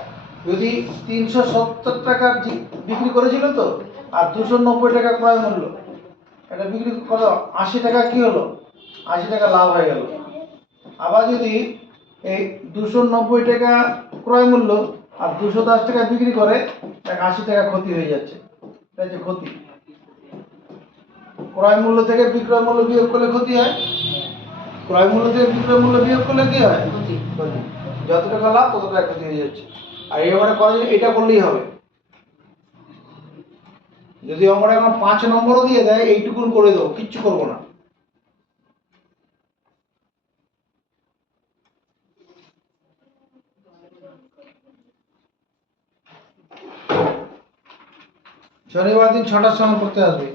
যদি 370 টাকা বিক্রি করেছিল তো, আর 290 টাকা ক্রয় মূল্য, এটা বিক্রি কত? 80 টাকা কি হলো? 80 টাকা লাভ হয়ে গেল। আবার যদি এই 290 টাকা ক্রয় মূল্য আর 210 টাকা বিক্রি করে, দেখ 80 টাকা ক্ষতি হয়ে যাচ্ছে, এটা হচ্ছে ক্ষতি। ক্রয় মূল্য থেকে বিক্রয় মূল্য বিয়োগ করলে ক্ষতি হয়, ক্রয় মূল্য থেকে বিক্রয় মূল্য বিয়োগ করলে কি হয়? ক্ষতি। যত টাকা লাভ তত টাকা ক্ষতি হয়ে যাচ্ছে। আর এই অঙ্কটা করার জন্য এটা করলেই হবে। যদি অঙ্কটা এখন 5 নম্বরও দিয়ে দেয়, এইটুকুন করে দেবো, কিচ্ছু করবো না। শনিবার দিন 6টার সময় পড়তে আসবে।